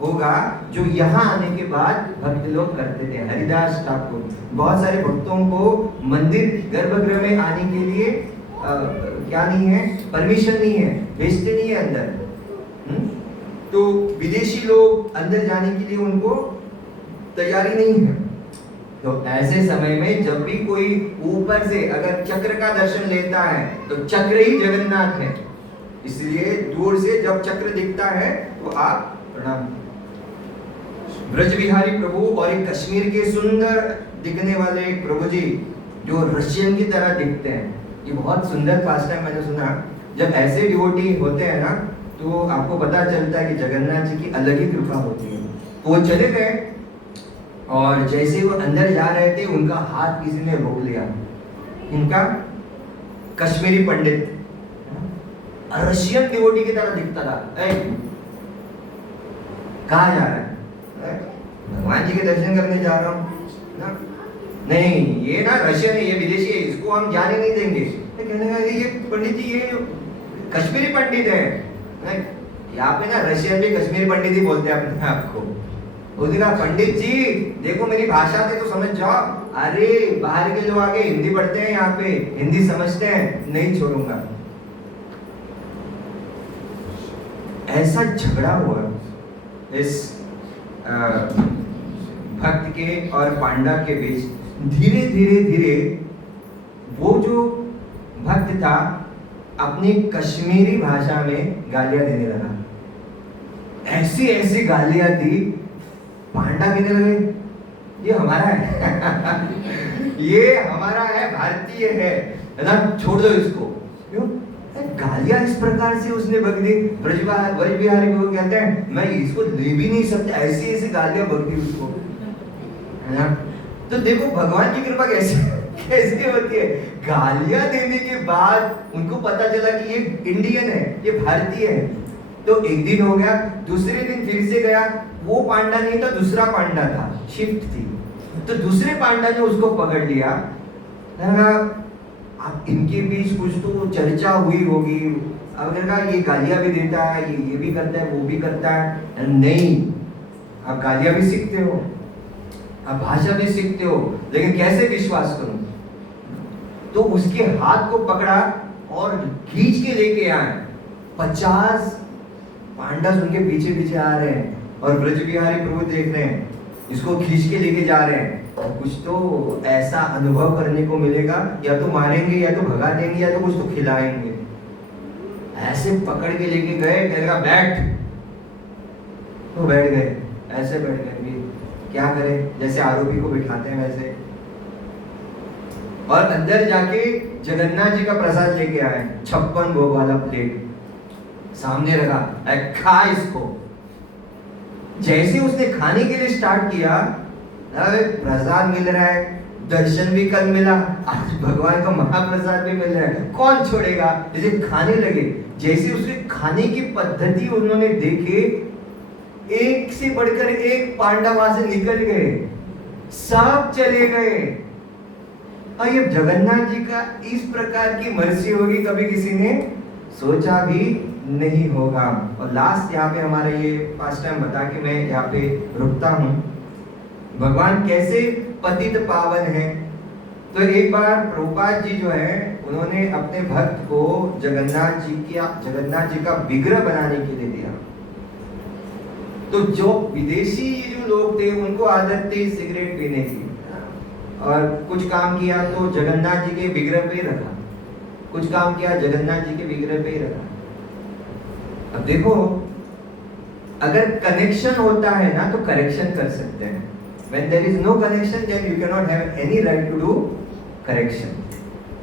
होगा जो यहाँ आने के बाद भक्त लोग करते थे। हरिदास ठाकुर बहुत सारे भक्तों को मंदिर गर्भगृह में आने के लिए क्या नहीं है, परमिशन नहीं है, भेजते नहीं है अंदर। तो विदेशी लोग अंदर जाने के लिए उनको तैयारी नहीं है। तो ऐसे समय में जब भी कोई ऊपर से अगर चक्र का दर्शन लेता है तो चक्र ही जगन्नाथ है। इसलिए दूर से जब चक्र दिखता है तो आप प्रणाम। ब्रज बिहारी प्रभु और एक कश्मीर के सुंदर दिखने वाले एक प्रभु जी जो रशियन की तरह दिखते हैं, ये बहुत सुंदर पास्ट टाइम मैंने सुना। जब ऐसे डिवोटी होते हैं ना तो आपको पता चलता है कि जगन्नाथ जी की अलग ही कृपा होती है। तो वो चले गए और जैसे वो अंदर जा रहे थे उनका हाथ किसी ने रोक लिया। इनका कश्मीरी पंडित रशियन डिवोटी की तरह दिखता था। कहाँ जा रहा है? भगवान जी के दर्शन करने जा रहा हूँ ना। नहीं ये ना रशियन है, ये विदेशी है, इसको हम जाने नहीं देंगे। मैं कहने लगा ये पंडित जी ये कश्मीरी पंडित है। यहाँ पे ना रशियन भी कश्मीरी पंडित ही बोलते हैं अपने आप को। उसने कहा पंडित जी देखो मेरी भाषा से तो समझ जाओ। अरे बाहर के लोग आके हिंदी पढ़ते हैं, यहाँ पे हिंदी समझते हैं, नहीं छोड़ूंगा। ऐसा झगड़ा हुआ इस भक्त के और पांडा के बीच। धीरे धीरे धीरे वो जो भक्त था अपनी कश्मीरी भाषा में गालियां देने लगा। ऐसी ऐसी गालियां दी, पांडा कहने लगे ये हमारा है ये हमारा है, भारतीय है ना, छोड़ दो इसको। क्यों गालियां इस प्रकार से उसने बक दी। ब्रज बिहारी को कहते हैं मैं इसको ले भी नहीं सकता, ऐसी ऐसी गालियां बक दी उसको, है ना। तो देखो भगवान की कृपा कैसे कैसे होती है। गालियां देने के बाद उनको पता चला कि ये इंडियन है, ये भारतीय है। तो एक दिन हो गया, दूसरे दिन फिर से गया, वो पांडा नहीं था, दूसरा पांडा था, शिफ्ट थी। तो दूसरे पांडा ने उसको पकड़ लिया। अब इनके बीच कुछ तो चर्चा हुई होगी। अब कहा ये गालियां भी देता है, ये भी करता है, वो भी करता है। नहीं, आप गालियां भी सीखते हो, आप भाषा भी सीखते हो, लेकिन कैसे विश्वास करूं। तो उसके हाथ को पकड़ा और खींच के लेके आए। 50 पांडव उनके पीछे पीछे आ रहे हैं और ब्रज बिहारी प्रभु देख रहे हैं, इसको खींच के लेके जा रहे हैं। और कुछ तो ऐसा अनुभव करने को मिलेगा, या तो मारेंगे या तो भगा देंगे या तो कुछ तो खिलाएंगे। ऐसे पकड़ के लेके गए, कहेगा बैठ, तो बैठ गए, ऐसे बैठ गए। क्या करें, जैसे आरोपी को बिठाते हैं वैसे। और अंदर जाके जगन्नाथ जी का प्रसाद लेके आए, 56 भोग वाला प्लेट सामने रखा, खा इसको। जैसे उसने खाने के लिए स्टार्ट किया, प्रसाद मिल रहा है, दर्शन भी कल मिला, आज भगवान का महाप्रसाद भी मिल रहा है, कौन छोड़ेगा। जैसे खाने लगे, जैसे उसके खाने की पद्धति उन्होंने देखे, एक से बढ़कर एक पांडा वहां से निकल गए, सब चले गए। और ये जगन्नाथ जी का इस प्रकार की मर्जी होगी कभी किसी ने सोचा भी नहीं होगा। और लास्ट यहाँ पे हमारा ये पास्ट टाइम बता के मैं यहाँ पे रुकता हूँ। भगवान कैसे पतित पावन है। तो एक बार प्रभुपाद जी जो है उन्होंने अपने भक्त को जगन्नाथ जी का विग्रह बनाने के लिए दिया। तो जो विदेशी जो लोग थे उनको आदत थी सिगरेट पीने की, और कुछ काम किया तो जगन्नाथ जी के विग्रह पे रखा, कुछ काम किया जगन्नाथ जी के विग्रह पे रखा। अब देखो अगर कनेक्शन होता है ना तो करेक्शन कर सकते हैं। When there is no connection, then you cannot have any right to do correction.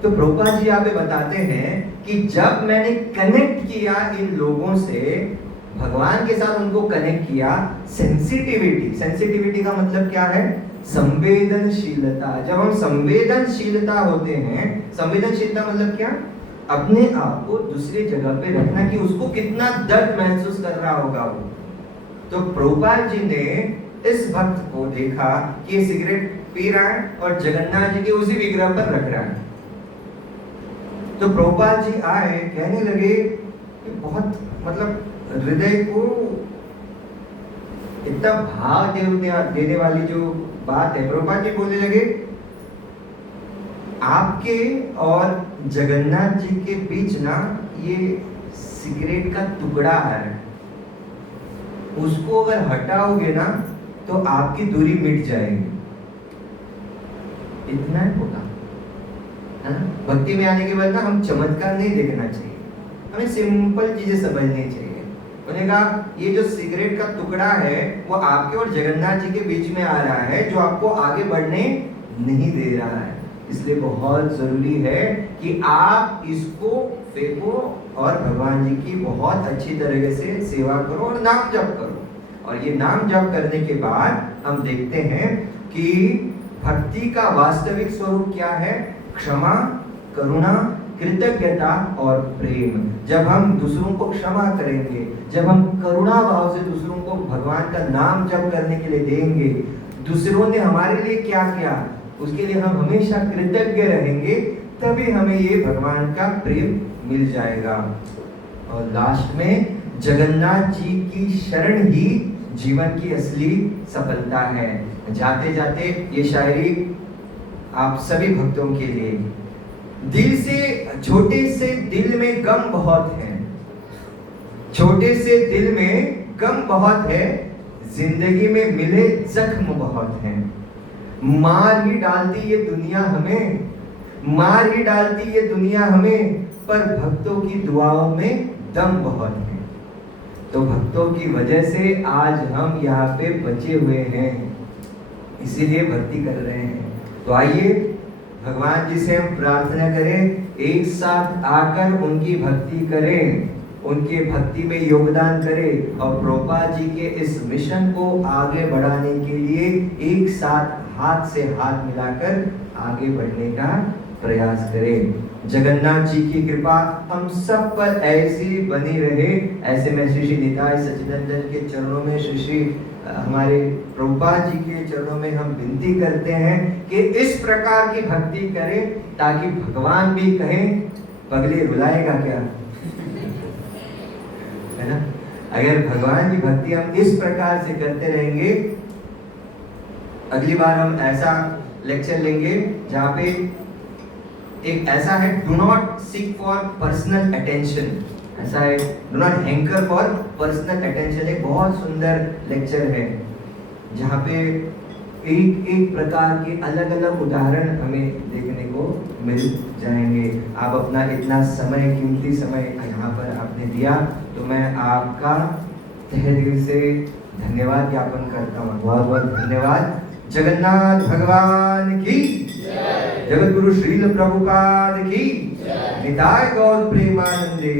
तो प्रभुपाद जी यहाँ पे बताते हैं कि जब मैंने कनेक्ट किया इन लोगों से, भगवान के साथ उनको कनेक्ट किया, सेंसिटिविटी का मतलब क्या है, संवेदनशीलता। जब हम संवेदनशीलता होते हैं, संवेदनशीलता मतलब क्या, अपने आप को दूसरी जगह पे रखना कि उसको कितना दर्द महसूस कर रहा होगा वो। तो प्रभुपाद जी ने इस भक्त को देखा कि ये सिगरेट पी रहा है और जगन्नाथ जी के उसी विग्रह पर रख रहा है। तो प्रभुपाद जी आए, कहने लगे कि बहुत मतलब हृदय को इतना भाव देने वाली जो बात है। प्रभुपाद जी बोलने लगे, आपके और जगन्नाथ जी के बीच ना ये सिगरेट का टुकड़ा है, उसको अगर हटाओगे ना तो आपकी दूरी मिट जाएगी। इतना ही होगा, है ना। भक्ति में आने के बाद ना हम चमत्कार नहीं देखना चाहिए, हमें सिंपल चीजें समझनी चाहिए। उन्होंने कहा ये जो सिगरेट का टुकड़ा है वो आपके और जगन्नाथ जी के बीच में आ रहा है, जो आपको आगे बढ़ने नहीं दे रहा है। इसलिए बहुत जरूरी है कि आप इसको फेंको और भगवान जी की बहुत अच्छी तरीके से सेवा करो और नाम जप करो। और ये नाम जप करने के बाद हम देखते हैं कि भक्ति का वास्तविक स्वरूप क्या है, क्षमा, करुणा, कृतज्ञता और प्रेम। जब हम दूसरों को क्षमा करेंगे, जब हम करुणा भाव से दूसरों को भगवान का नाम जप करने के लिए देंगे, दूसरों ने हमारे लिए क्या किया उसके लिए हम हमेशा कृतज्ञ रहेंगे, तभी हमें ये भगवान का प्रेम मिल जाएगा। और लास्ट में जगन्नाथ जी की शरण ही जीवन की असली सफलता है। जाते जाते ये शायरी आप सभी भक्तों के लिए, दिल से, छोटे से दिल में गम बहुत है, छोटे से दिल में गम बहुत है, जिंदगी में मिले जख्म बहुत है। मार ही डालती ये दुनिया हमें, मार ही डालती ये दुनिया हमें, पर भक्तों की दुआओं में दम बहुत है। तो भक्तों की वजह से आज हम यहाँ पे बचे हुए हैं, इसीलिए भक्ति कर रहे हैं। तो आइए भगवान जी से हम प्रार्थना करें, एक साथ आकर उनकी भक्ति करें, उनके भक्ति में योगदान करें और प्रभुपाद जी के इस मिशन को आगे बढ़ाने के लिए एक साथ हाथ से हाथ मिलाकर आगे बढ़ने का प्रयास करें। जगन्नाथ जी की कृपा हम सब पर ऐसी बनी रहे। ऐसे में श्री श्री निताय सच्चिदानंद के चरणों में, श्री श्री हमारे प्रभुपाद जी के चरणों में हम विनती करते हैं कि इस प्रकार की भक्ति करें, ताकि भगवान भी कहें पगले रुलाएगा क्या, है ना। अगर भगवान की भक्ति हम इस प्रकार से करते रहेंगे, अगली बार हम ऐसा लेक्चर लेंगे जहाँ पे एक ऐसा है, do not seek for personal attention, ऐसा है, do not hanker for personal attention. एक बहुत सुंदर लेक्चर है जहाँ पे एक एक प्रकार के अलग अलग उदाहरण हमें देखने को मिल जाएंगे। आप अपना इतना समय, कीमती समय यहाँ पर आपने दिया, तो मैं आपका तहे दिल से धन्यवाद ज्ञापन करता हूँ। बहुत बहुत धन्यवाद। जगन्नाथ भगवान की, जगत गुरु श्रील प्रभुपाद की, निताय गौर प्रेमानंदे।